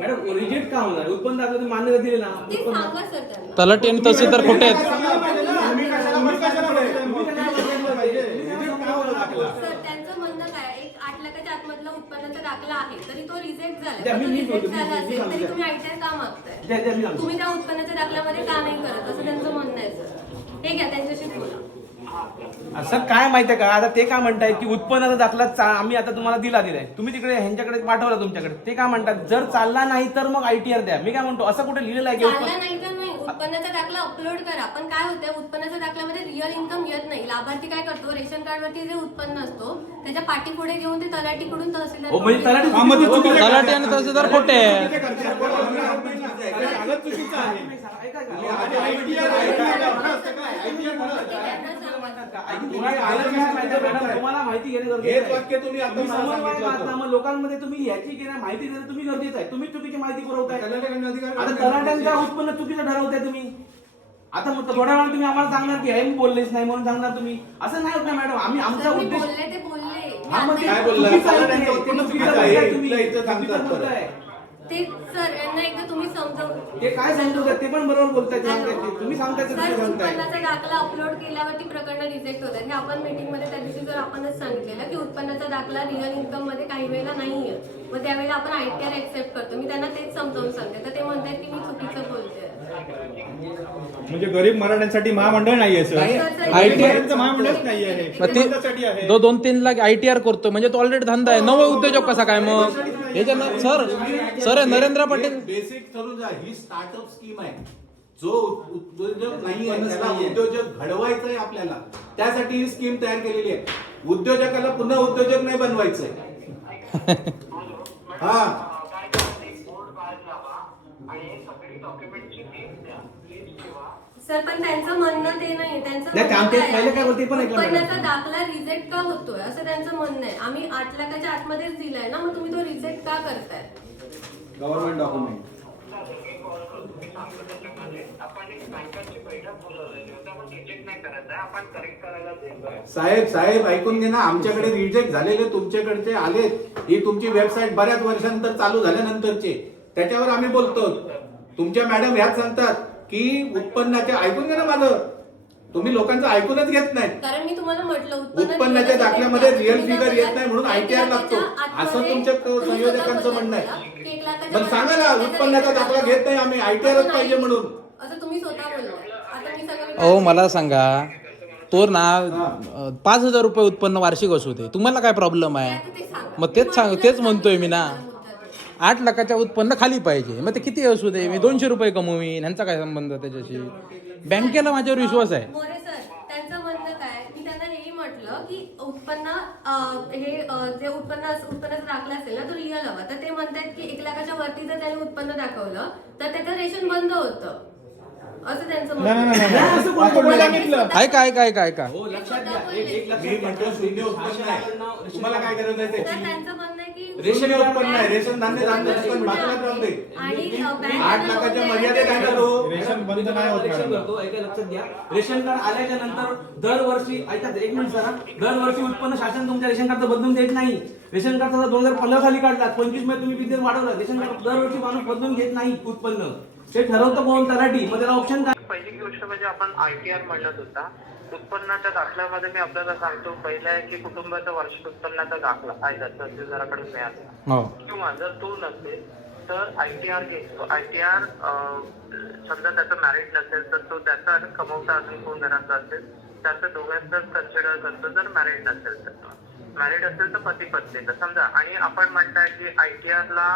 मॅडम रिजेक्ट का होणार? उत्पन्न दाखला तुम्ही मान्यता दिली ना. ते सांगा सर त्यांना. तलाठी आणि तहसीलदार खोटे आहेत. सर त्यांचं म्हणणं काय, एक 8 लाखाच्या आतमधला उत्पन्नाचा दाखला आहे तरी तो रिजेक्ट झाला. द्या, मी रिजेक्ट बोलतो, झाला मी असेल सांगतो. तरी तुम्ही ITR का मागताय? मी सांगतो. तुम्ही त्या उत्पन्नाच्या दाखल्यामध्ये का नाही करत असं त्यांचं म्हणणं आहे सर. हे घ्या त्यांच्याशी बोला. सर काय माहितीये का, आता ते काय म्हणतायत की उत्पन्नाचा दाखला आम्ही आता तुम्हाला दिलाय, तुम्ही तिकडे ह्यांच्याकडे पाठवला तुमच्याकडे. ते काय म्हणतात जर चालला नाही तर मग ITR द्या. मी काय म्हणतो असं कुठे लिहिलेलं आहे की चालला नाही तर नाही, उत्पन्नाचा दाखला अपलोड करा. पण काय होतं उत्पन्नाच्या दाखल्यामध्ये रिअल इन्कम येत नाही. लाभार्थी काय करतो, रेशन कार्ड वरती जे उत्पन्न असतो त्याच्या पाठीपुढे घेऊन ते तलाठीकडून तहसीलदार म्हणजे तलाठी आणि तहसीलदार खोटे आहेत. तुम्हाला माहिती घेणे हेच गरजेचं वाक्य तुम्ही आता मला सांगितलं होतं. आहे. लोकांमध्ये तुम्ही ह्याची घेणं माहिती देणं तुम्ही गरजेचं आहे. तुम्ही चुकीची माहिती पुरवताय. आता तलाट्यांचा उत्पन्न चुकीचं ठरवताय तुम्ही. आता मग थोड्या वेळा तुम्ही आम्हाला सांगणार की हे मी बोललेच नाही म्हणून सांगणार तुम्ही. असं नाही होत ना मॅडम. आम्ही आमचा सर, मी उद्देश बोलले ते बोलले. हा मग ते काय बोलला? चुकीचं आहे ते. ते ते चुकीचं आता बोलताय हे तुम्ही. इथलं सांगतात चुकीचं परत. बोलताय. ते सर यांना एकदा तुम्ही समजावून ते काय सांगतो ते पण बरोबर बोलताय. ते सांगताय ते. तुम्ही सांगताय ते सर तुम्ही सांगताय. उत्पन्नाचा दाखला अपलोड केल्यावरती प्रकरण रिजेक्ट होतात. हे आपण मीटिंग मध्ये त्या दिवशी जर आपणच सांगितलेलं की उत्पन्नाचा दाखला रिअल इन्कम मध्ये काही वेळेला नाहीये, मग त्यावेळेला आपण ITR एक्सेप्ट करतो. मी त्यांना तेच समजावून सांगते तर ते म्हणतात की मी चुकीचं बोलते. म्हणजे गरीब मराठ्यांसाठी महामंडळ नाहीये सर. ITR महामंडळच नाहीये हे. मग ते त्यासाठी आहे. 2-3 लाख ITR करतो म्हणजे तो ऑलरेडी धंदा आहे. नवं उद्योजक कसा काय मग? सर नरेंद्र पाटील बेसिक ठरून जा, ही स्टार्टअप स्कीम आहे. जो उद्योजक नाहीये त्याला उद्योजक घडवायचंय आपल्याला, त्यासाठी ही स्कीम तयार केलेली आहे. उद्योजकाला पुन्हा उद्योजक नाही बनवायचंय. हा काय करा, एक बोर्ड बाहेर लावा आणि सगळी डॉक्युमेंटची लिस्ट द्या. लिस्ट ठेवा. सर पण त्यांचं म्हणणं ते नाही. त्यांचं नाही, म्हणणं ते काय पहिले काय आहे, बोलते पण ऐकलं मॅडम. उत्पन्नाचा दाखला रिजेक्ट का होतोय असं त्यांचं म्हणणं आहे. आम्ही 8 लाखाच्या आतमध्येच दिलाय ना, मग तुम्ही तो रिजेक्ट का करताय? Government document. आपण एक बँकांची बैठक बोलवलेली होती. आपण रिजेक्ट नाही करायचं आहे, आपण करेक्ट करायला देतोय. साहेब ऐकून घे ना, आमच्याकडे रिजेक्ट झालेले तुमच्याकडचे आलेत. ही तुमची वेबसाईट बऱ्याच वर्षानंतर चालू झाल्यानंतरचे, त्याच्यावर आम्ही बोलतो. तुमच्या मॅडम ह्याच सांगतात की उत्पन्नाच्या, ऐकून घे ना माझं, तुम्ही लोकांचं ऐकूनच घेत नाहीत. कारण मी तुम्हाला म्हटलं उत्पन्नाच्या दाखल्यामध्ये रिअल फिगर येत नाही म्हणून ITR लागतो असं तुमच्या संयोजकांचं म्हणणं आहे. पण सांगा ना, उत्पन्नाचा दाखला घेत नाही आम्ही, ITRच पाहिजे म्हणून. असं तुम्ही स्वतः बोलला. आता मी सगळं अहो मला सांगा, तो ना 5,000 रुपये उत्पन्न वार्षिक असू दे, तुम्हाला काय प्रॉब्लेम आहे? मग तेच म्हणतोय मी ना. 8 लाखाच्या उत्पन्न खाली पाहिजे. मग ते किती असू दे, मी 200 रुपये कमवीन, ह्यांचा काय संबंध त्याच्याशी? बँकेला माझ्यावर विश्वास आहे. मोरे सर त्यांचं म्हणणं काय, मी त्यांना हेही म्हटलं विचारलं की उत्पन्न जे उत्पन्नाचा दाखला असेल ना तो रिअल हवा, तर ते म्हणतात की 1 लाखाच्या वरती जर त्याने उत्पन्न दाखवलं तर त्याचं रेशन बंद होतं, असं त्यांचं म्हणणं आहे. नाही, असं कोणी बोललं सांगितलं? ऐका हो, लक्षात घ्या. एक लक्षात मी घ्या. म्हणतो शून्य उत्पन्न आहे. तुम्हाला काय गरज आहे तर त्याची? त्यांचं म्हणणं आहे की रेशन उत्पन्न आहे, रेशन धान्य पण बाजूला राहून दे. आणि 8 लाखाच्या मर्यादेत आहे का तो? रेशन बंद नाही होत रेशन मॅडम. करतो, ऐका लक्षात घ्या. रेशन कार्ड आल्याच्या नंतर दरवर्षी ऐका एक मिनिट जरा, दरवर्षी उत्पन्न शासन तुमच्या रेशन कार्ड बदलून देत नाही. रेशन कार्ड 2015 साली काढलात, 25 मध्ये तुम्ही विद्युत वाढवलं. रेशन कार्ड दरवर्षी माणूस बदलून घेत नाही उत्पन्न, ते ठरवतं कोण तलाठी. मग त्याला ऑप्शन काय? पहिली गोष्ट म्हणजे आपण ITR म्हणत होता. उत्पन्नाच्या दाखल्यामध्ये मी आपल्याला सांगतो, पहिलं आहे की कुटुंबाचा वार्षिक उत्पन्नाचा दाखला कायदा तहसीलदाराकडे मिळाला, हो किंवा जर तो नसेल तर ITR घेतो. ITR समजा त्याचं मॅरिड नसेल तर तो त्याचा आणि कमवता अजून कोण घराचा असेल त्याचं दोघांचं कन्सिडर करतो. जर मॅरिड नसेल तर, मॅरिड असेल तर पती पत्नीचं समजा. आणि आपण म्हणताय की ITR ला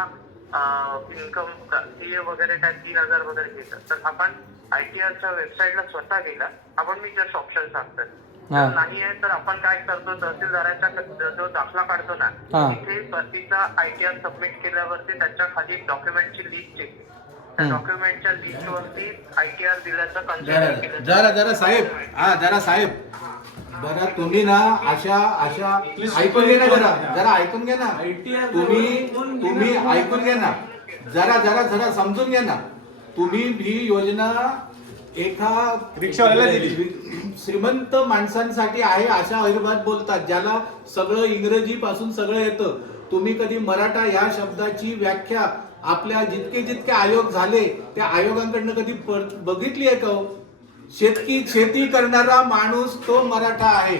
इन्कम CA वगैरे काय 3,000 वगैरे घेतात, तर आपण ITRच्या वेबसाईटला स्वतः गेला, आपण मी जस्ट ऑप्शन सांगतोय. जर नाही आहे तर आपण काय करतो, तहसीलदाराच्या जो दाखला काढतो ना तिथे पतीचा ITR सबमिट केल्यावरती त्याच्या खाली डॉक्युमेंटची लिस्ट येते. त्या डॉक्युमेंटच्या लिस्ट वरती ITR दिल्याचं कन्सिडर केलं. जरा साहेब बरं तुम्ही ना अशा ऐकून घे ना, जरा ऐकून घे ना. तुम्ही ऐकून घ्या ना, जरा समजून घ्या ना. तुम्ही ही योजना एका रिक्षावाल्याला दिली. श्रीमंत माणसांसाठी आहे अशा अहिर्भात बोलतात, ज्याला सगळं इंग्रजी पासून सगळं येतं. तुम्ही कधी मराठा या शब्दाची व्याख्या आपल्या जितके आयोग झाले त्या आयोगांकडनं कधी बघितली आहे का? शेती करणारा माणूस तो मराठा आहे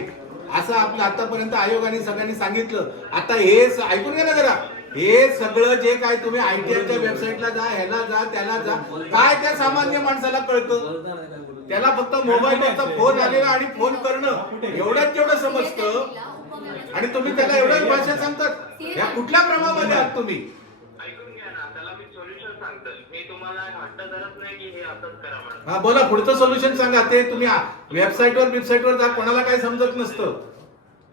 असं आपलं आतापर्यंत आयोगाने सगळ्यांनी सांगितलं. आता हे ऐकून घ्या ना जरा, हे सगळं जे काय तुम्ही ITRच्या वेबसाईटला जा, ह्याला जा, त्याला जा, काय त्या सामान्य माणसाला कळतं? त्याला फक्त मोबाईलवरचा फोन आलेला आणि फोन करणं एवढंच जेवढं समजतं, आणि तुम्ही त्याला एवढ्याच भाषा सांगतात. या कुठल्या क्रमामध्ये आहात तुम्ही? ऐकून घ्या ना, त्याला मी सोल्युशन सांगतो. मी तुम्हाला हट्ट धरत नाही की हे असंच करा म्हणून. हा बोला, पुढचं सोल्युशन सांगा. ते तुम्ही वेबसाईटवर जा, कोणाला काय समजत नसतं.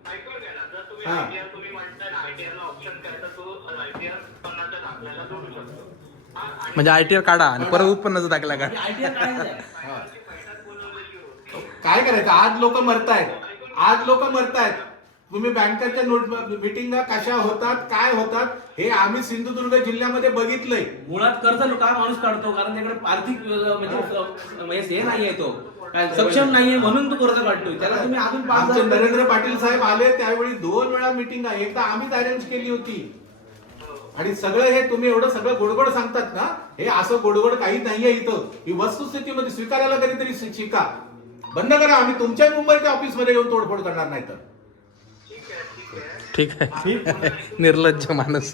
ऐकून घ्या ना, जर तुम्ही ITR तुम्ही म्हणताय ना ITR ला ऑप्शन काय, तर तो ITR उत्पन्नाच्या दाखल्याला जोडू शकतो. म्हणजे ITR काढा आणि परत उत्पन्नाचा दाखला काढा. ITR काढायचं आहे. काय करायचं? आज लोक मरतायत. तुम्ही बँकेच्या मिटिंगा कशा होतात, काय होतात, हे आम्ही सिंधुदुर्ग जिल्ह्यामध्ये बघितलंय. मुळात कर्ज का माणूस काढतो? कारण त्याकडे आर्थिक म्हणजे हे नाहीये, तो काय सक्षम नाहीये म्हणून तो कर्ज काढतोय. त्याला तुम्ही अजून 5,000 आमचे नरेंद्र पाटील साहेब आले त्यावेळी 2 वेळा मिटिंगा, एकदा आम्हीच अरेंज केली होती. आणि सगळं हे तुम्ही एवढं सगळं गोडगोड सांगतात ना, हे असं गोडगोड काही नाहीये इथं. ही वस्तुस्थितीमध्ये स्वीकारायला कधीतरी शिका. बंद करा. आम्ही तुमच्या मुंबईच्या ऑफिसमध्ये येऊन तोडफोड करणार नाही तर. ठीक आहे. निर्लज्ज माणूस.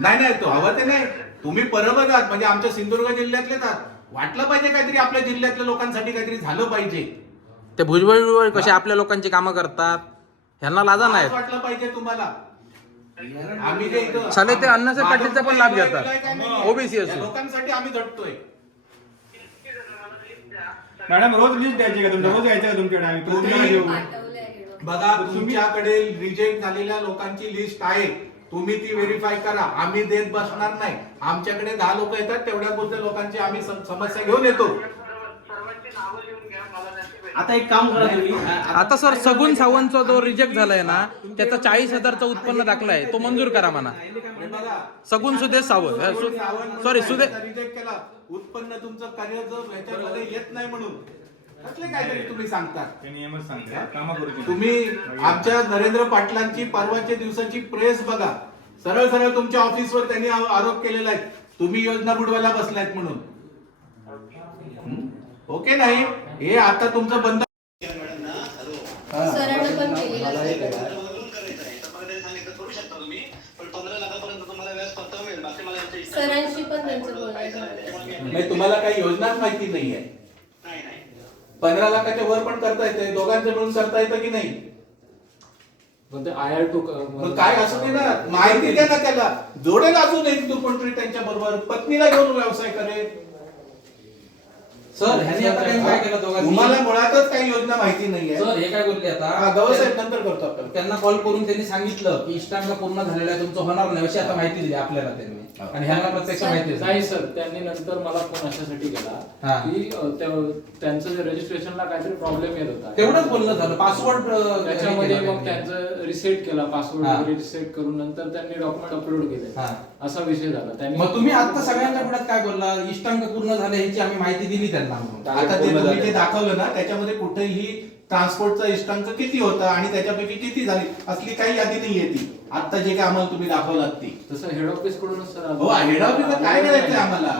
नाही तो हवं ते नाही. तुम्ही परबत आहात म्हणजे आमच्या सिंधुदुर्ग जिल्ह्यातलेच आहात. वाटलं पाहिजे काहीतरी आपल्या जिल्ह्यातल्या लोकांसाठी काहीतरी झालं पाहिजे. ते भुजबळ कसे आपल्या लोकांची कामं करतात, ह्यांना लाजा नाही. वाटलं पाहिजे तुम्हाला. आम्ही जे इथं साले ते अण्णासाहेब पाटीलचा पण लाभ घेतात, ओबीसी असून. लोकांसाठी आम्ही झटतोय. मॅडम रोज लिस्ट द्यायची का तुमच्या? रोज यायचं का तुमच्याकडे? आम्ही तुम्हाला देऊ. पाठवलंय हे document. बघा, तुमच्याकडे रिजेक्ट झालेल्या लोकांची लिस्ट आहे, तुम्ही ती व्हेरीफाय करा. आम्ही देत बसणार नाही. आमच्याकडे 10 लोक येतात, तेवढ्या पुरत्या लोकांची आम्ही समस्या घेऊन येतो. सर्वांची नावं लिहून घ्या, मला त्यांची आता एक काम करा तुम्ही. आता सर सगुन सावंतचा जो रिजेक्ट झालाय ना, त्याचा 40,000चा उत्पन्न दाखलाय, तो मंजूर करा म्हणा. सगुन सुदेश सावंत, सॉरी सुदेश रिजेक्ट केला. उत्पन्न तुमचं कार्य जर ह्याच्यामध्ये येत नाही म्हणून कसले काहीतरी तुम्ही सांगतात. ते नियमच सांगते, कामं करू दे. तुम्ही आमच्या नरेंद्र पाटलांची परवाच्या दिवसाची प्रेस बघा. सरळ तुमच्या ऑफिसवर त्यांनी आरोप केलेला आहे, तुम्ही योजना बुडवायला बसलायत म्हणून. ओके नाही, हे आता तुमचं बंद. सरांना पण केलेलं आहे. सरांशी पण त्यांचं बोलणं झालं. म्हणजे तुम्हाला काही योजनाच माहिती नाहीये. 15 लाखाच्या वर पण करता येते, दोघांचं मिळून करता येतं की नाही? पण ते IR टू मग काय असू दे ना, माहिती द्या ना त्याला. जोडेल अजून एक 2 कोणतरी त्यांच्या बरोबर, पत्नीला घेऊन व्यवसाय करेल. सर ह्यांनी आता काय केलं दोघांनी? तुम्हाला मुळातच काही योजना माहिती नाहीये. सर हे काय बोलले आता गवसाहेब नंतर करतो आपण. त्यांना कॉल करून त्यांनी सांगितलं की इष्टांक पूर्ण झालेला आहे, तुमचं होणार नाही अशी आता माहिती दिली आपल्याला त्यांनी, आणि ह्यांना प्रत्यक्ष माहिती दिली. नाही सर, त्यांनी नंतर मला फोन अशासाठी केला हा. की त्यांचं जे रजिस्ट्रेशनला काहीतरी प्रॉब्लेम येत होता, तेवढंच बोलणं झालं. पासवर्ड त्याच्यामध्ये मग त्यांचं रिसेट केला, पासवर्ड हा. वगैरे रिसेट करून नंतर त्यांनी डॉक्युमेंट अपलोड केले. हा. असा विषय झाला. त्यांनी मग तुम्ही आता सगळ्यांच्या पुढ्यात काय बोलला? इष्टांक पूर्ण झाले ह्याची आम्ही माहिती दिली त्यांना म्हणून. आता ते तुम्ही जे दाखवलं ना त्याच्यामध्ये कुठेही ट्रान्सपोर्टचा इष्टांक किती होता आणि त्याच्यापैकी किती झाली असली काही यादी नाही येते. आता जे काय आम्हाला तुम्ही दाखवलात ती. तसं हेड ऑफिस कडूनच सर हो, हेड ऑफिसला काय करायचंय आम्हाला?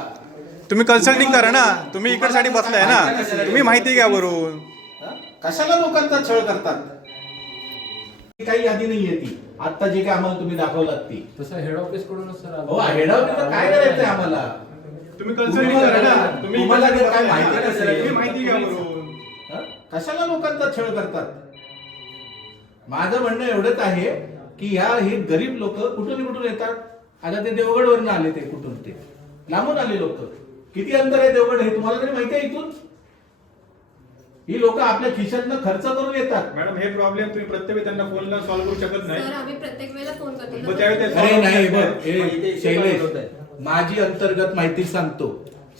तुम्ही कन्सल्टिंग करा ना, तुम्ही इकडसाठी बसलाय ना, तुम्ही माहिती घ्या वरून. हा? कशाला लोकांचा छळ करतात? काही यादी नाही येते. आता जे काय आम्हाला तुम्ही दाखवलात ती. तसं हेड ऑफिस कडूनच सर हो, हेड ऑफिसला काय करायचंय आम्हाला? तुम्ही कन्सल्टिंग करा ना, तुम्ही तुम्हाला जर काय इकडे माहिती बसलाय, नसेल, तुम्ही माहिती घ्या वरून. हा? कशाला लोकांचा छळ करतात? माझं म्हणणं एवढंच आहे की हे गरीब लोक कुठून येतात. आता ते देवगडवरून आले, ते कुठून ते लांबून आले लोक. किती अंतर आहे देवगड हे तुम्हाला तरी माहिती आहे इथून? ही लोक आपल्या खिशातनं खर्च करून येतात. मॅडम हे प्रॉब्लेम तुम्ही प्रत्येक वेळी त्यांना फोनला सॉल्व्ह करू शकत नाही. सर आम्ही प्रत्येक वेळेला फोन करतो. मग त्यावेळी ते अरे solve नाही, करत बघ हे शैलेश, माझी अंतर्गत माहिती सांगतो.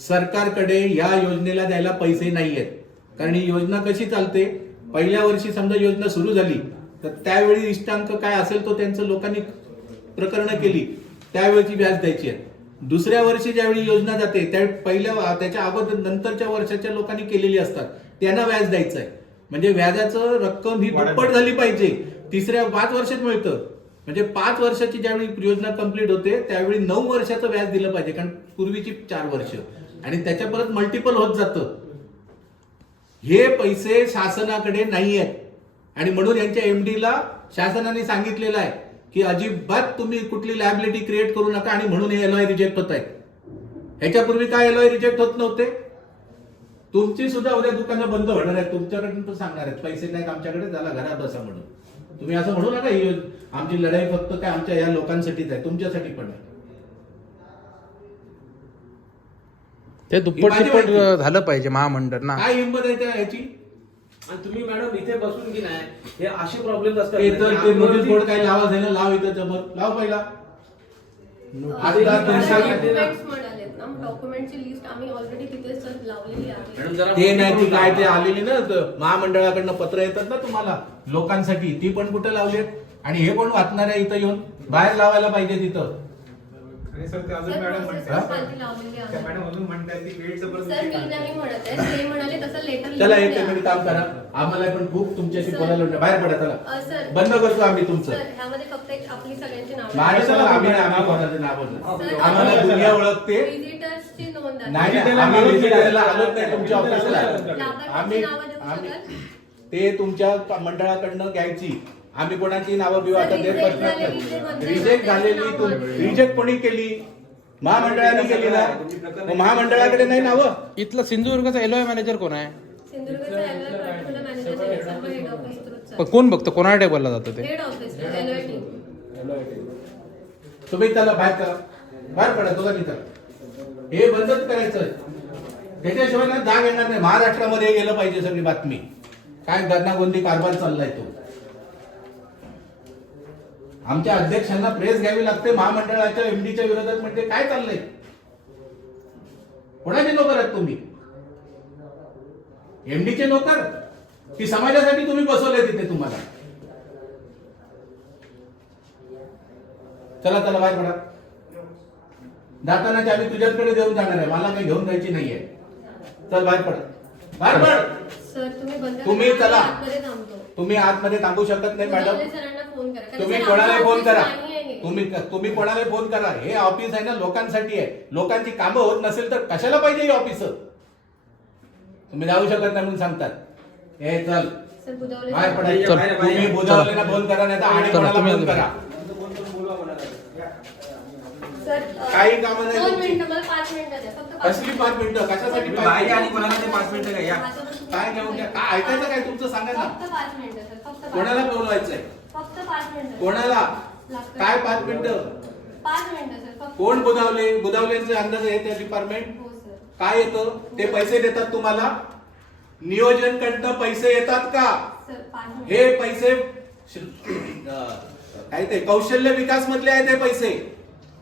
सरकारकडे या योजनेला द्यायला पैसे नाहीयेत. कारण ही योजना कशी चालते, पहिल्या वर्षी समजा योजना सुरू झाली तर त्यावेळी इष्टांक काय असेल तो त्यांचं लोकांनी प्रकरणं केली त्यावेळेची व्याज द्यायची आहे. दुसऱ्या वर्षी ज्यावेळी योजना जाते त्याच्या अगोदर नंतरच्या वर्षाच्या लोकांनी केलेली असतात त्यांना व्याज द्यायचं आहे. म्हणजे व्याजाचं रक्कम ही दुप्पट झाली पाहिजे. तिसऱ्या 5 वर्षात मिळतं. म्हणजे 5 वर्षाची ज्यावेळी योजना कंप्लीट होते त्यावेळी 9 वर्षाचं व्याज दिलं पाहिजे. कारण पूर्वीची 4 वर्ष आणि त्याच्या परत मल्टिपल होत जातं. हे पैसे शासनाकडे नाही आहेत आणि म्हणून यांच्या एमडीला शासनाने सांगितलेलं आहे की अजिबात तुम्ही कुठली लायबिलिटी क्रिएट करू नका आणि म्हणून हे एलओआय रिजेक्ट होत आहेत. ह्याच्यापूर्वी काय एलओआय रिजेक्ट होत नव्हते? तुमची सुद्धा उद्या दुकानं बंद होणार आहेत. तुमच्याकडून पण सांगणार आहेत पैसे नाहीत आमच्याकडे, झाला घरात बसा म्हणून. तुम्ही असं म्हणू नका ही आमची लढाई फक्त काय आमच्या या लोकांसाठीच आहे, तुमच्यासाठी पण आहे. ते दुप्पट तिप्पट झालं पाहिजे महामंडळ ना. काय हिंमत आहे त्या याची? आणि तुम्ही मॅडम इथे बसून की नाही हे असे प्रॉब्लेम असतात ते तर ते नोटीस की बोर्ड काय लावा झालं, लाव इथं समोर लाव पहिला. आता डॉक्युमेंट्स मिळालेत ना, डॉक्युमेंटची लिस्ट आम्ही ऑलरेडी तिथे सर लावलेली आहे. मॅडम जरा ते नाही ती काय ते आलेली ना महामंडळाकडनं पत्र येतात ना तुम्हाला लोकांसाठी, ती पण कुठे लावलेत? आणि हे कोण वाचणार आहे इथं येऊन? बाहेर लावायला पाहिजे तिथं. आणि सर ते अजून सर, मॅडम process म्हणतात खाली लावलेली आहे. त्या मॅडम अजून म्हणतात की वेळ सर जबरदस्ती मी काढते. नाही म्हणत आहे, ते म्हणाले तसं लेटर चला एक मिनिट काम करा, आम्हाला पण खूप तुमच्याशी सर. बोलायला वाटतं. बाहेर पडा चला, सर बंद करतो आम्ही तुमचं. सर ह्यामध्ये फक्त एक आपली सगळ्यांची नावं नाही सर, आम्ही कोणाचं नाव बोलतो. आम्हाला दुनिया ओळखते. विजिटर्सची नोंद आहे. नाही आम्ही विजिटरला आलोच नाही तुमच्या ऑफिसला. लाभार्थ्यांची आम्ही नावं देऊ शकाल? ते तुमच्या मंडळाकडनं घ्यायची. आम्ही कोणाची नावं बिवा सर, देत reject बसणार झालेली नाही. जे बंद रिजेक्ट झालेली नावं आहेत. रिजेक्ट कोणी केली? महामंडळाने केली ना. मग महामंडळाकडे नाही नावं? इथला सिंधुदुर्गचा एलओआय मॅनेजर कोण आहे? सिंधुदुर्गचा एलओआय पर्टिक्युलर मॅनेजर आहे, सर्व हेड ऑफिस थ्रूच पण कोण बघतो? कोणा टेबलला जातं ते? Head office LOI team. तुम्ही त्याला बाहेर करा, बाहेर पडा दोघांनी तर. हे बंदच करायचं. त्याच्याशिवाय ना जाग येणार नाही. महाराष्ट्रामध्ये गेलं पाहिजे सगळी बातमी. काय गरनागोंदी कारभार चाललाय तो. आमच्या अध्यक्षांना प्रेस घ्यावी लागते महामंडळाच्या एमडीच्या विरोधात. म्हणजे काय चाललंय? कोणाचे नोकर आहात तुम्ही? एमडीचे नोकर की समाजासाठी तुम्ही बसवले तिथे तुम्हाला? चला चला बाहेर पडा. जाताना चावी तुझ्याकडे देऊन जाणार आहे, मला काही घेऊन जायची नाहीये. चल बाहेर पड, बाहेर पड. सर तुम्ही बंद तुम्ही करा, चला. आतमध्ये थांबतो. तुम्ही आतमध्ये थांबू शकत नाही मॅडम. मुलाने सरांना फोन करा. कारण तुम्ही सर, कोणाला आमचं फोन office करा. नाही आहे हे. तुम्ही कोणाला फोन करा. हे ऑफिस आहे ना लोकांसाठी आहे. लोकांची कामं होत नसेल तर कशाला पाहिजे हे ऑफिस? तुम्ही जाऊ शकत नाही म्हणून सांगतात. हे चल सर बुधवारी बाहेर चल. पडायचं. तुम्ही बुधावलेला फोन करा नाही तर आणि चला, कोणाला तुम्ही फोन करा. सर काही कामं नाही 2 तुमची. मिनिटं मला 5 मिनिटं द्या फक्त 5 कसली 5 मिनिटं? कशासाठी तुम्ही 5 बाहेर या आणि मिनिटं? कोणाला ते 5 मिनिटं घ्या. काय घेऊन घ्या? काय ऐकायचं काय तुमचं? सांगा ना. फक्त 5 मिनिटं सर, फक्त 5 कोणाला बोलवायचंय? फक्त 5 मिनिटं. कोणाला? लागतं. काय 5 मिनिटं? 5 मिनिटं सर फक्त. कोण बुधावले? बुधावलेंचे अंदाज आहे त्या डिपार्टमेंट. हो सर. काय येतं? ते पैसे देतात तुम्हाला, नियोजन कडनं पैसे येतात का? Sir 5 minute. हे पैसे काय ते कौशल्य विकास मधले आहे ते पैसे,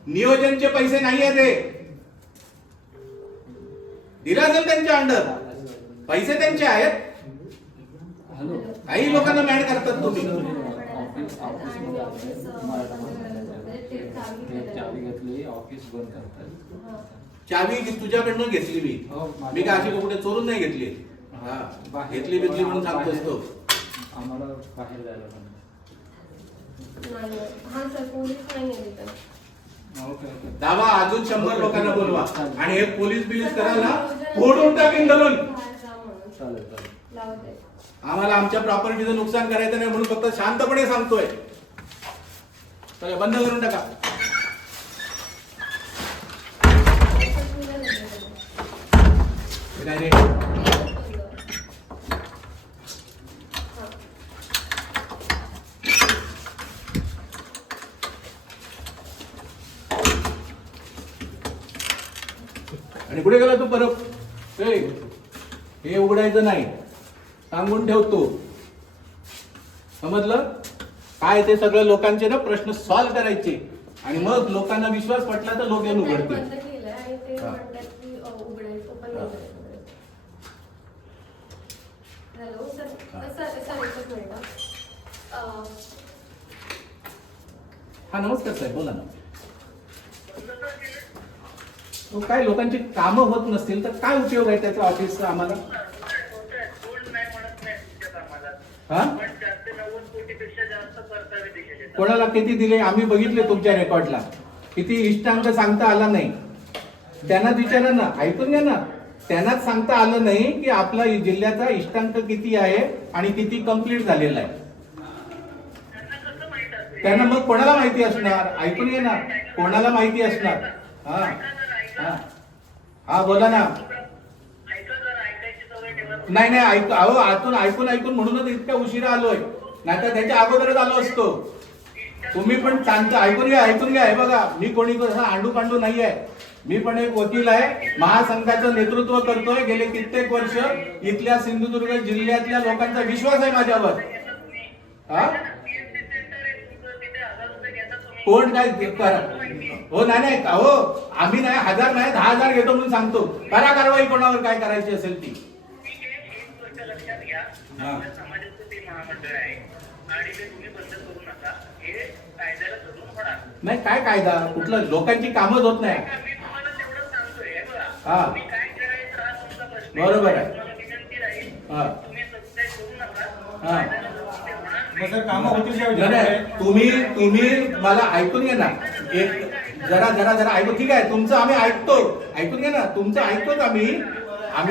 नियोजनचे पैसे नाही आहे ते. दिला असेल त्यांच्या अंडर, पैसे त्यांचे आहेत. काही लोकांना मॅड करतात तुम्ही. आणि ऑफिस म्हणजे ते चावी घेतली, ऑफिस बंद करतात. चावी तुझ्याकडनं घेतली मी काय अशी कुठे चोरून नाही घेतली. हा घेतली बितली म्हणून सांगतोस तो. आम्हाला बाहेर जायला पण नाही. हा सर पोलीस नाही आहे तिथं. दावा अजून 100 लोकांना बोलवा आणि हे पोलीस बिलीस करायला फोडून टाकेन धरून. बाहेर जा म्हणून चालेल चालेल. लावते. आम्हाला आमच्या प्रॉपर्टीचं नुकसान करायचं नाही म्हणून फक्त शांतपणे सांगतोय. चला बंद करून टाका. काय रे? आणि कुठे गेला तू परत? हे उघडायचं नाही, सांगून ठेवतो. समजलं? काय ते सगळं लोकांचे ना प्रश्न सॉल्व्ह करायचे आणि मग लोकांना विश्वास पटला तर लोक येऊन त्यांनी उघडतील. बंद केलंय आणि ते म्हणतात की उघडायचं पण नाही करायचं. हॅलो सर सर एकच मिनिट. हा नमस्कार साहेब, बोला ना. तो काय लोकांची कामं होत नसतील तर काय उपयोग आहे त्याचा ऑफिसचा आम्हाला? हा? कोणाला किती दिले आम्ही बघितले तुमच्या रेकॉर्डला. किती इष्टांक सांगता आला नाही. त्यांना विचारा ना, ऐकून घ्या ना. त्यांनाच सांगता आलं नाही की आपला जिल्ह्याचा इष्टांक किती आहे आणि किती कंप्लीट झालेला आहे. त्यांना मग कोणाला माहिती असणार? ऐकून घ्या ना, कोणाला माहिती असणार? हा हा हा बोला ना. नाही नाही ऐक, अहो आतून ऐकून ऐकून म्हणूनच इतक्या उशिरा आलोय, नाहीतर त्याच्या अगोदरच आलो असतो. तुम्ही पण शांत ऐकून घ्या. हे बघा, मी कोणी आंडू पांडू नाही आहे. मी पण एक वकील आहे, महासंघाचं नेतृत्व करतोय गेले कित्येक वर्ष. इथल्या सिंधुदुर्ग जिल्ह्यातल्या लोकांचा विश्वास आहे माझ्यावर. हा कोण काय करा? हो नाही हो, आम्ही नाही 1000 नाही 10,000 घेतो म्हणून सांगतो. करा कारवाई कोणावर काय करायची असेल ती. नाही काय कायदा कुठलं? लोकांची कामच होत नाही. हा बरोबर आहे. हा हा तुम्ही मला ऐकून घ्या ना. एक जरा ऐकू. ठीक आहे, तुमचं आम्ही ऐकतो. ऐकून घ्या ना, तुमचं ऐकतोच आम्ही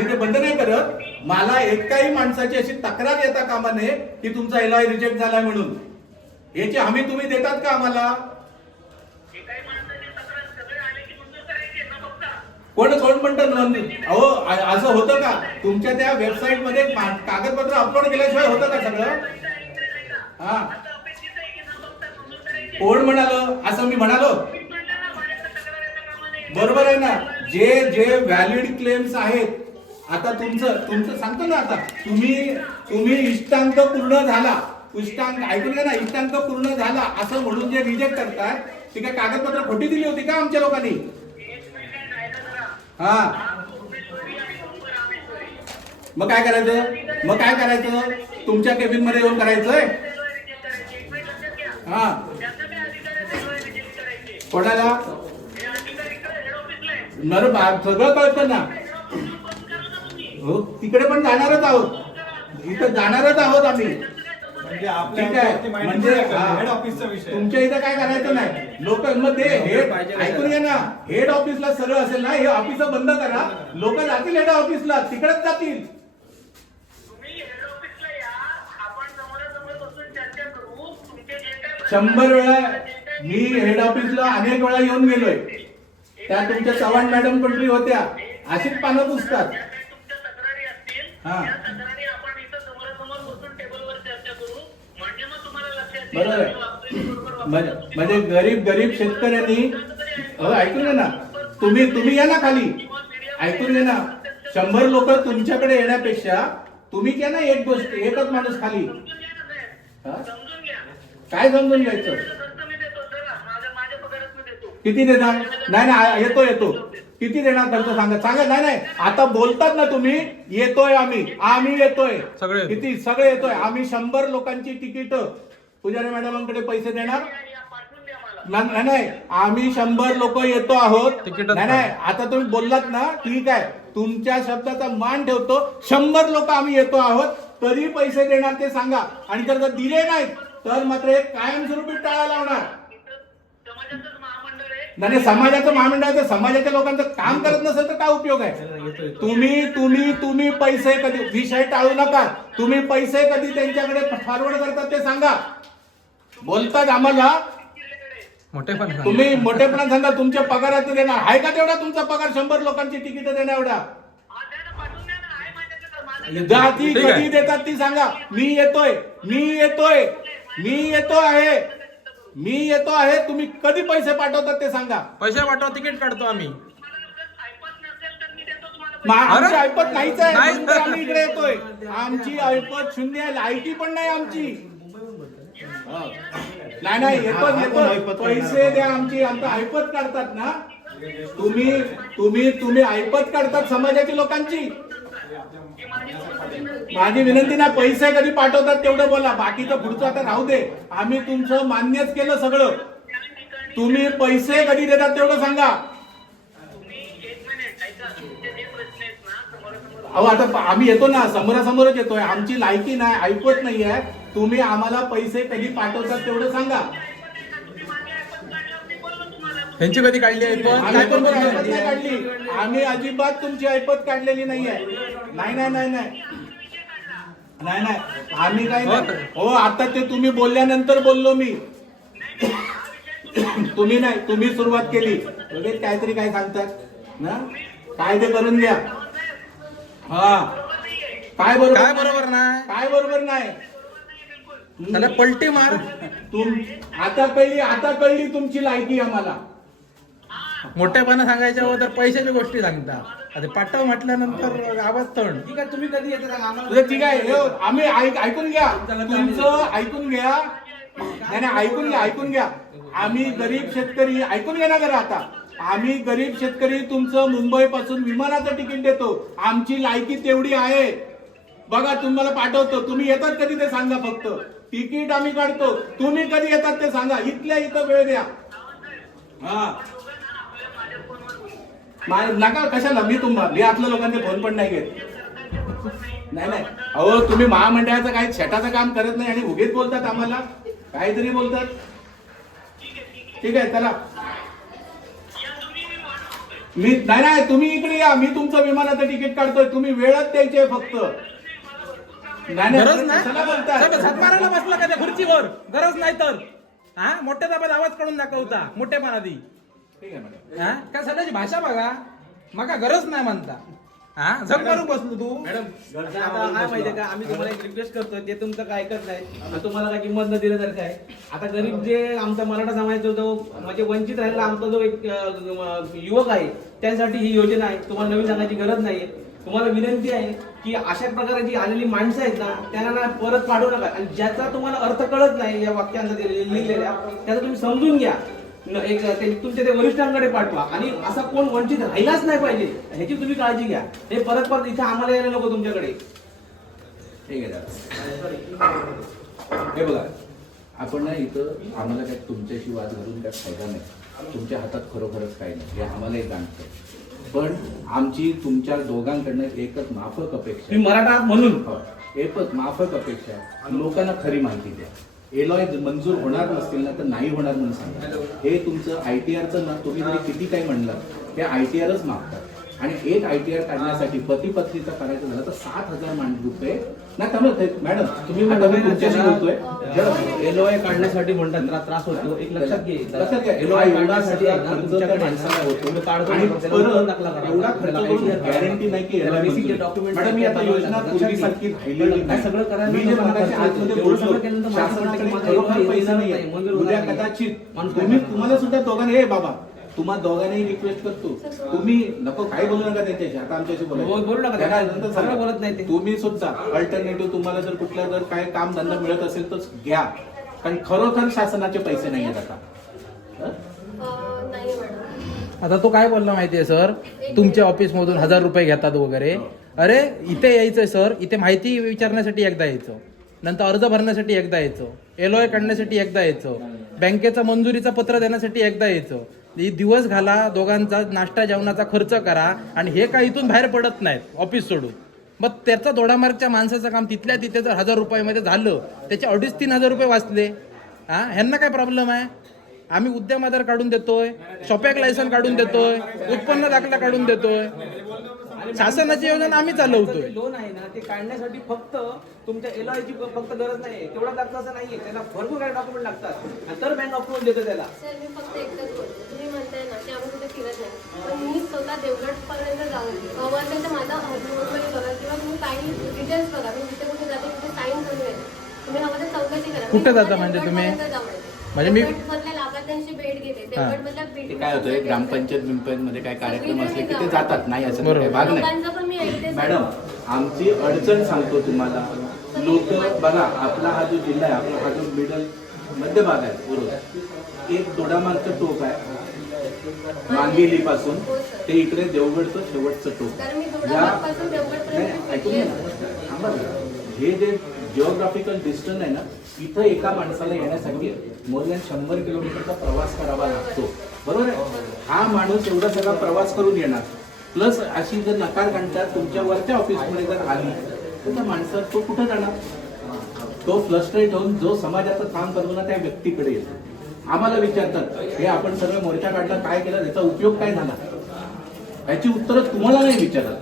ते बंद नाही करत. मला एकाही माणसाची अशी तक्रार येता कामा नये की तुमचा एलआय रिजेक्ट झालाय म्हणून. याची हमी तुम्ही देतात का आम्हाला? कोण म्हणतं नोंद? अहो असं होतं का? तुमच्या त्या वेबसाईट मध्ये कागदपत्र अपलोड केल्याशिवाय होतं का सगळं? हा कोण म्हणालो? असं मी म्हणालो? बरोबर आहे ना. जे व्हॅलिड क्लेम्स आहेत, आता तुमचं सांगतो ना. आता तुम्ही इष्टांक पूर्ण झाला, इष्टांक ऐकून घ्या ना, इष्टांक पूर्ण झाला असं म्हणून जे रिजेक्ट करतात, ती काय कागदपत्र खोटी दिली होती का आमच्या लोकांनी? हा मग काय करायचं? तुमच्या केबिन मध्ये येऊन करायचंय? हा कोणाला? सगळं कळतं ना. हो तिकडे पण जाणारच आहोत, इथं जाणारच आहोत आम्ही. म्हणजे ठीक आहे, म्हणजे हेड ऑफिसचा विषय. तुमच्या इथं काय करायचं नाही. लोक मग ते हेड ऐकून घ्या ना, हेड ऑफिसला सरळ असेल ना, हे ऑफिस बंद करा. लोक जातील हेड ऑफिसला, तिकडेच जातील. 100 वेळा मी हेड ऑफिसला अनेक वेळा येऊन गेलोय. त्या तुमच्या चव्हाण मॅडम कंट्री होत्या, अशीच पानं पुसतात. हा बरोबर आहे. म्हणजे गरीब शेतकऱ्यांनी ऐकून घ्या ना. तुम्ही या ना खाली. ऐकून घे ना, 100 लोक तुमच्याकडे येण्यापेक्षा तुम्ही क्या ना एक गोष्ट, एकच माणूस खाली. हा? काय समजून घ्यायचं? किती देणार? नाही येतो. किती देणार खर्च सांगा सांगा. नाही आता बोलतात ना तुम्ही, येतोय आम्ही येतोय सगळे किती सगळे येतोय आम्ही. 100 लोकांची तिकीट पुजारी मॅडमांकडे पैसे देणार नाही. आम्ही 100 लोक येतो आहोत. नाही आता तुम्ही बोललात ना, ठीक आहे, तुमच्या शब्दाचा मान ठेवतो. 100 लोक आम्ही येतो आहोत, तरी पैसे देणार ते सांगा. आणि जर दिले नाहीत तर मात्र एक कायमस्वरूपी टाळा लावणार. नाही समाजाचं महामंडळाचं समाजाच्या लोकांचं काम करत नसेल तर काय उपयोग आहे? तुम्ही पैसे कधी, विषय टाळू नका. तुम्ही पैसे कधी त्यांच्याकडे फॉरवर्ड करतात ते सांगा. बोलतात आम्हाला तुम्ही मोठेपणा सांगा. तुमच्या पगारात देणार आहे का तेवढा तुमचा पगार? 100 लोकांची तिकीट देणार एवढा ती कधी देतात ती सांगा. मी येतो आहे. तुम्ही कधी पैसे पाठवतात ते सांगा. पैसे पाठवा, तिकीट काढतो आम्ही. आमची ऐपत नाहीच आहे म्हणून तर आम्ही इकडे येतोय. आमची ऐपत शून्य आहे, लायकी पण नाही आमची. नाही येतो पैसे द्या आमची. आमचं ऐपत काढतात ना तुम्ही ऐपत काढतात समाजाची लोकांची. माझी विनंती ना, पैसे कधी पाठवतात तेवढं बोला, बाकीचं पुढचं आता राहू दे. आम्ही तुमचं मान्यच केलं सगळं. तुम्ही पैसे कधी देतात तेवढं सांगा. अहो आता आम्ही येतो ना, समोरासमोरच येतोय. आमची लायकी नाही, ऐकत नाहीये. तुम्ही आम्हाला पैसे कधी पाठवतात तेवढं सांगा. ह्यांची कधी काढली आहे आम्ही पण ऐपत नाही काढली. आम्ही अजिबात तुमची ऐपत काढलेली नाहीये. नाही आम्ही काय नाही. हो आता ते तुम्ही बोलल्यानंतर बोललो मी. तुम्ही सुरुवात केली. लगेच काहीतरी काय सांगतात ना, काय ते करून घ्या. हा काय बरोबर नाही. त्याला पलटी मार. आता कळली तुमची लायकी आम्हाला. मोठेपणा सांगायच्या अगोदर पैशाच्या गोष्टी सांगता. आता पाठव म्हटल्यानंतर आवाज तण. ठीक आहे, तुम्ही कधी येता सांगा आम्हाला. ठीक आहे, आम्ही ऐकून घ्या तुमचं. ऐकून घ्या. नाही ऐकून घ्या. आम्ही गरीब शेतकरी, ऐकून घ्या ना जरा. आता आम्ही गरीब शेतकरी तुमचं मुंबई पासून विमानाचं तिकीट देतो. आमची लायकी तेवढी आहे. बघा तुम्हाला पाठवतो. तुम्ही येतात कधी ते सांगा. फक्त तिकीट आम्ही काढतो. तुम्ही कधी येतात ते सांगा. इथल्या इथं वेळ द्या. हा नका कशाला. मी आतल्या लोकांचे फोन पण नाही घेत. नाही अहो तुम्ही महामंडळाचं काही छटाचं काम करत नाही आणि उगीच बोलतात आम्हाला. काहीतरी बोलतात. ठीक आहे चला. नाही तुम्ही इकडे या. मी तुमचं विमानाचं तिकीट काढतोय. तुम्ही वेळच द्यायची आहे फक्त. गरज नाही बसला का त्या खुर्चीवर? गरज नाही तर मोठ्या दाबात आवाज काढून दाखवता मोठेपणादी. ठीक आहे मॅडम. काय सगळ्याची भाषा बघा. मका गरज नाही म्हणता. जग मारून बसलो तू. आता काय माहितीये का, आम्ही तुम्हाला एक रिक्वेस्ट करतोय, ते तुमचं काय ऐकत नाही. तुम्हाला काय किंमत न दिलं तर काय. आता गरीब जे आमचा मराठा समाजाचा जो म्हणजे वंचित राहिलेला आमचा जो एक युवक आहे, त्यासाठी ही योजना आहे. तुम्हाला नवीन सांगायची गरज नाहीये. तुम्हाला विनंती आहे की अशा प्रकारे जी आलेली माणसं आहेत ना, त्यांना परत पाठवू नका. आणि ज्याचा तुम्हाला अर्थ कळत नाही या वाक्यांचा लिहिलेल्या, त्याचा तुम्ही समजून घ्या. तुमच्या ते वरिष्ठांकडे पाठवा. आणि असा कोण वंचित राहिलाच नाही पाहिजे ह्याची तुम्ही काळजी घ्या. हे परत इथे आम्हाला यायला नको तुमच्याकडे. ठीक आहे दादा. हे बघा, आपण ना इथं आम्हाला काय तुमच्याशी वाद घालून काय फायदा नाही. तुमच्या हातात खरोखरच काही नाही हे आम्हालाही जाणतं. पण आमची तुमच्या दोघांकडनं एकच माफक अपेक्षा. तुम्ही मराठा म्हणून एकच माफक अपेक्षा, लोकांना खरी माहिती द्या. एलॉय मंजूर होणार नसतील ना तर नाही होणार म्हणून सांगा. हे तुमचं ITRचं ना, तुम्ही जरी किती काही म्हणलं ते ITRच मागतात. आणि एक ITR काढण्यासाठी पती पत्नीचा करायचं झालं तर 7,000 रुपये ना. त्यामुळे मॅडम तुम्ही तुमच्याशी बोलतोय. एलओआय काढण्यासाठी म्हणतात त्रास होतो. एक लक्षात घे. एलॉय काढण्यासाठी एवढा खर्च करून गॅरंटी नाही की मॅडम मी आता योजना पूर्वीसारखी राहिलेली नाही. सगळं करायला मी जे मगाशी आतमध्ये बोललो, शासनाकडे खरोखर पैसे नाही. उद्या कदाचित तुम्हाला सुद्धा दोघांना हे बाबा तुम्हा दोघांनाही रिक्वेस्ट करतो, तुम्ही नको काही बोलू नका त्यांच्याशी, आता आमच्याशी बोलू नका. त्यांना नंतर सांगा. सगळं बोलत नाही ते. तुम्ही सुद्धा अल्टरनेटिव्ह तुम्हाला जर कुठल्या जर काय काम धंदा मिळत असेल तर घ्या, कारण खरोखर शासनाचे पैसे नाही आहेत आता. नाही मॅडम. आता तो काय बोलला माहितीये सर, तुमच्या ऑफिसमधून 1000 रुपये घेतात वगैरे. अरे इथे यायचंय सर, इथे माहिती विचारण्यासाठी एकदा यायचं, नंतर अर्ज भरण्यासाठी एकदा यायचं, LOI काढण्यासाठी एकदा यायचं, बँकेचं मंजुरीचं पत्र देण्यासाठी एकदा यायचं. दिवस घाला, दोघांचा नाश्ता जेवणाचा खर्च करा, आणि हे काय इथून बाहेर पडत नाहीत ऑफिस सोडून. मग त्याचा दोडामार्गच्या माणसाचं काम तिथल्या तिथे जर 1000 रुपयामध्ये झालं, त्याचे 2,500-3,000 रुपये वाचले. ह्यांना काय प्रॉब्लेम आहे? आम्ही उद्यम आधार काढून देतोय, शॉपॅक लायसन काढून देतोय, उत्पन्न दाखला काढून देतोय, शासनाची योजना आम्ही चालवतोय. लोन आहे ना ते काढण्यासाठी फक्त तुमच्या LOI ची फक्त गरज नाहीये, तेवढा लागतं असं नाहीये. त्याला भरपूर काही डॉक्युमेंट लागतात आणि तर बँक अप्रुव्हल देतो त्याला. सर मी फक्त एकच बोलतो, तुम्ही म्हणताय ना की आम्ही कुठे फिरत नाही, पण मी स्वतः देवगड पर्यंत जाऊन असेल तर माझा वगैरे बघा, किंवा तुम्ही काही डिटेल्स बघा, मी जिथे कुठे जाते तिथे साईन करून येते. तुम्ही हवं तर चौकशी करा. कुठे जाता म्हणजे तुम्ही? म्हणजे मी मधल्या लाभार्थ्यांची भेट घेते, देवगडमधल्या ते काय होतंय, ग्रामपंचायत मध्ये काय कार्यक्रम असले की ते जातात, नाही असं काही भाग नाही. लोकांचं पण मी ऐकते सर. मॅडम, आमची अडचण सांगतो तुम्हाला. लोक बघा, आपला हा जो जिल्हा आहे, आपला हा जो मिडल मध्यभाग आहे, बरोबर, एक दोडामार्गचं टोक आहे मांगेली पासून ते इकडे देवगडचं शेवटचं टोक. कारण मी या दोडामार्गपासून देवगडपर्यंत नाही, ऐकून घ्या ना. थांबा ना. हे जे जिओग्राफिकल डिस्टन्स आहे ना, इथं एका माणसाला येण्यासाठी मोर दॅन 100 किलोमीटरचा प्रवास करावा लागतो, बरोबर आहे. हा माणूस एवढा सगळा प्रवास करून येणार, प्लस अशी जर नकार घंटात तुमच्या वरच्या ऑफिसमध्ये जर आली तर त्या माणसात तो कुठं जाणार? तो फ्लस्ट्रेट होऊन जो समाजाचं काम करतो ना त्या व्यक्तीकडे येतो. आम्हाला विचारतात, हे आपण सगळं मोर्चा काढला, काय केलं, त्याचा उपयोग काय झाला? याची उत्तरं तुम्हाला नाही विचारत.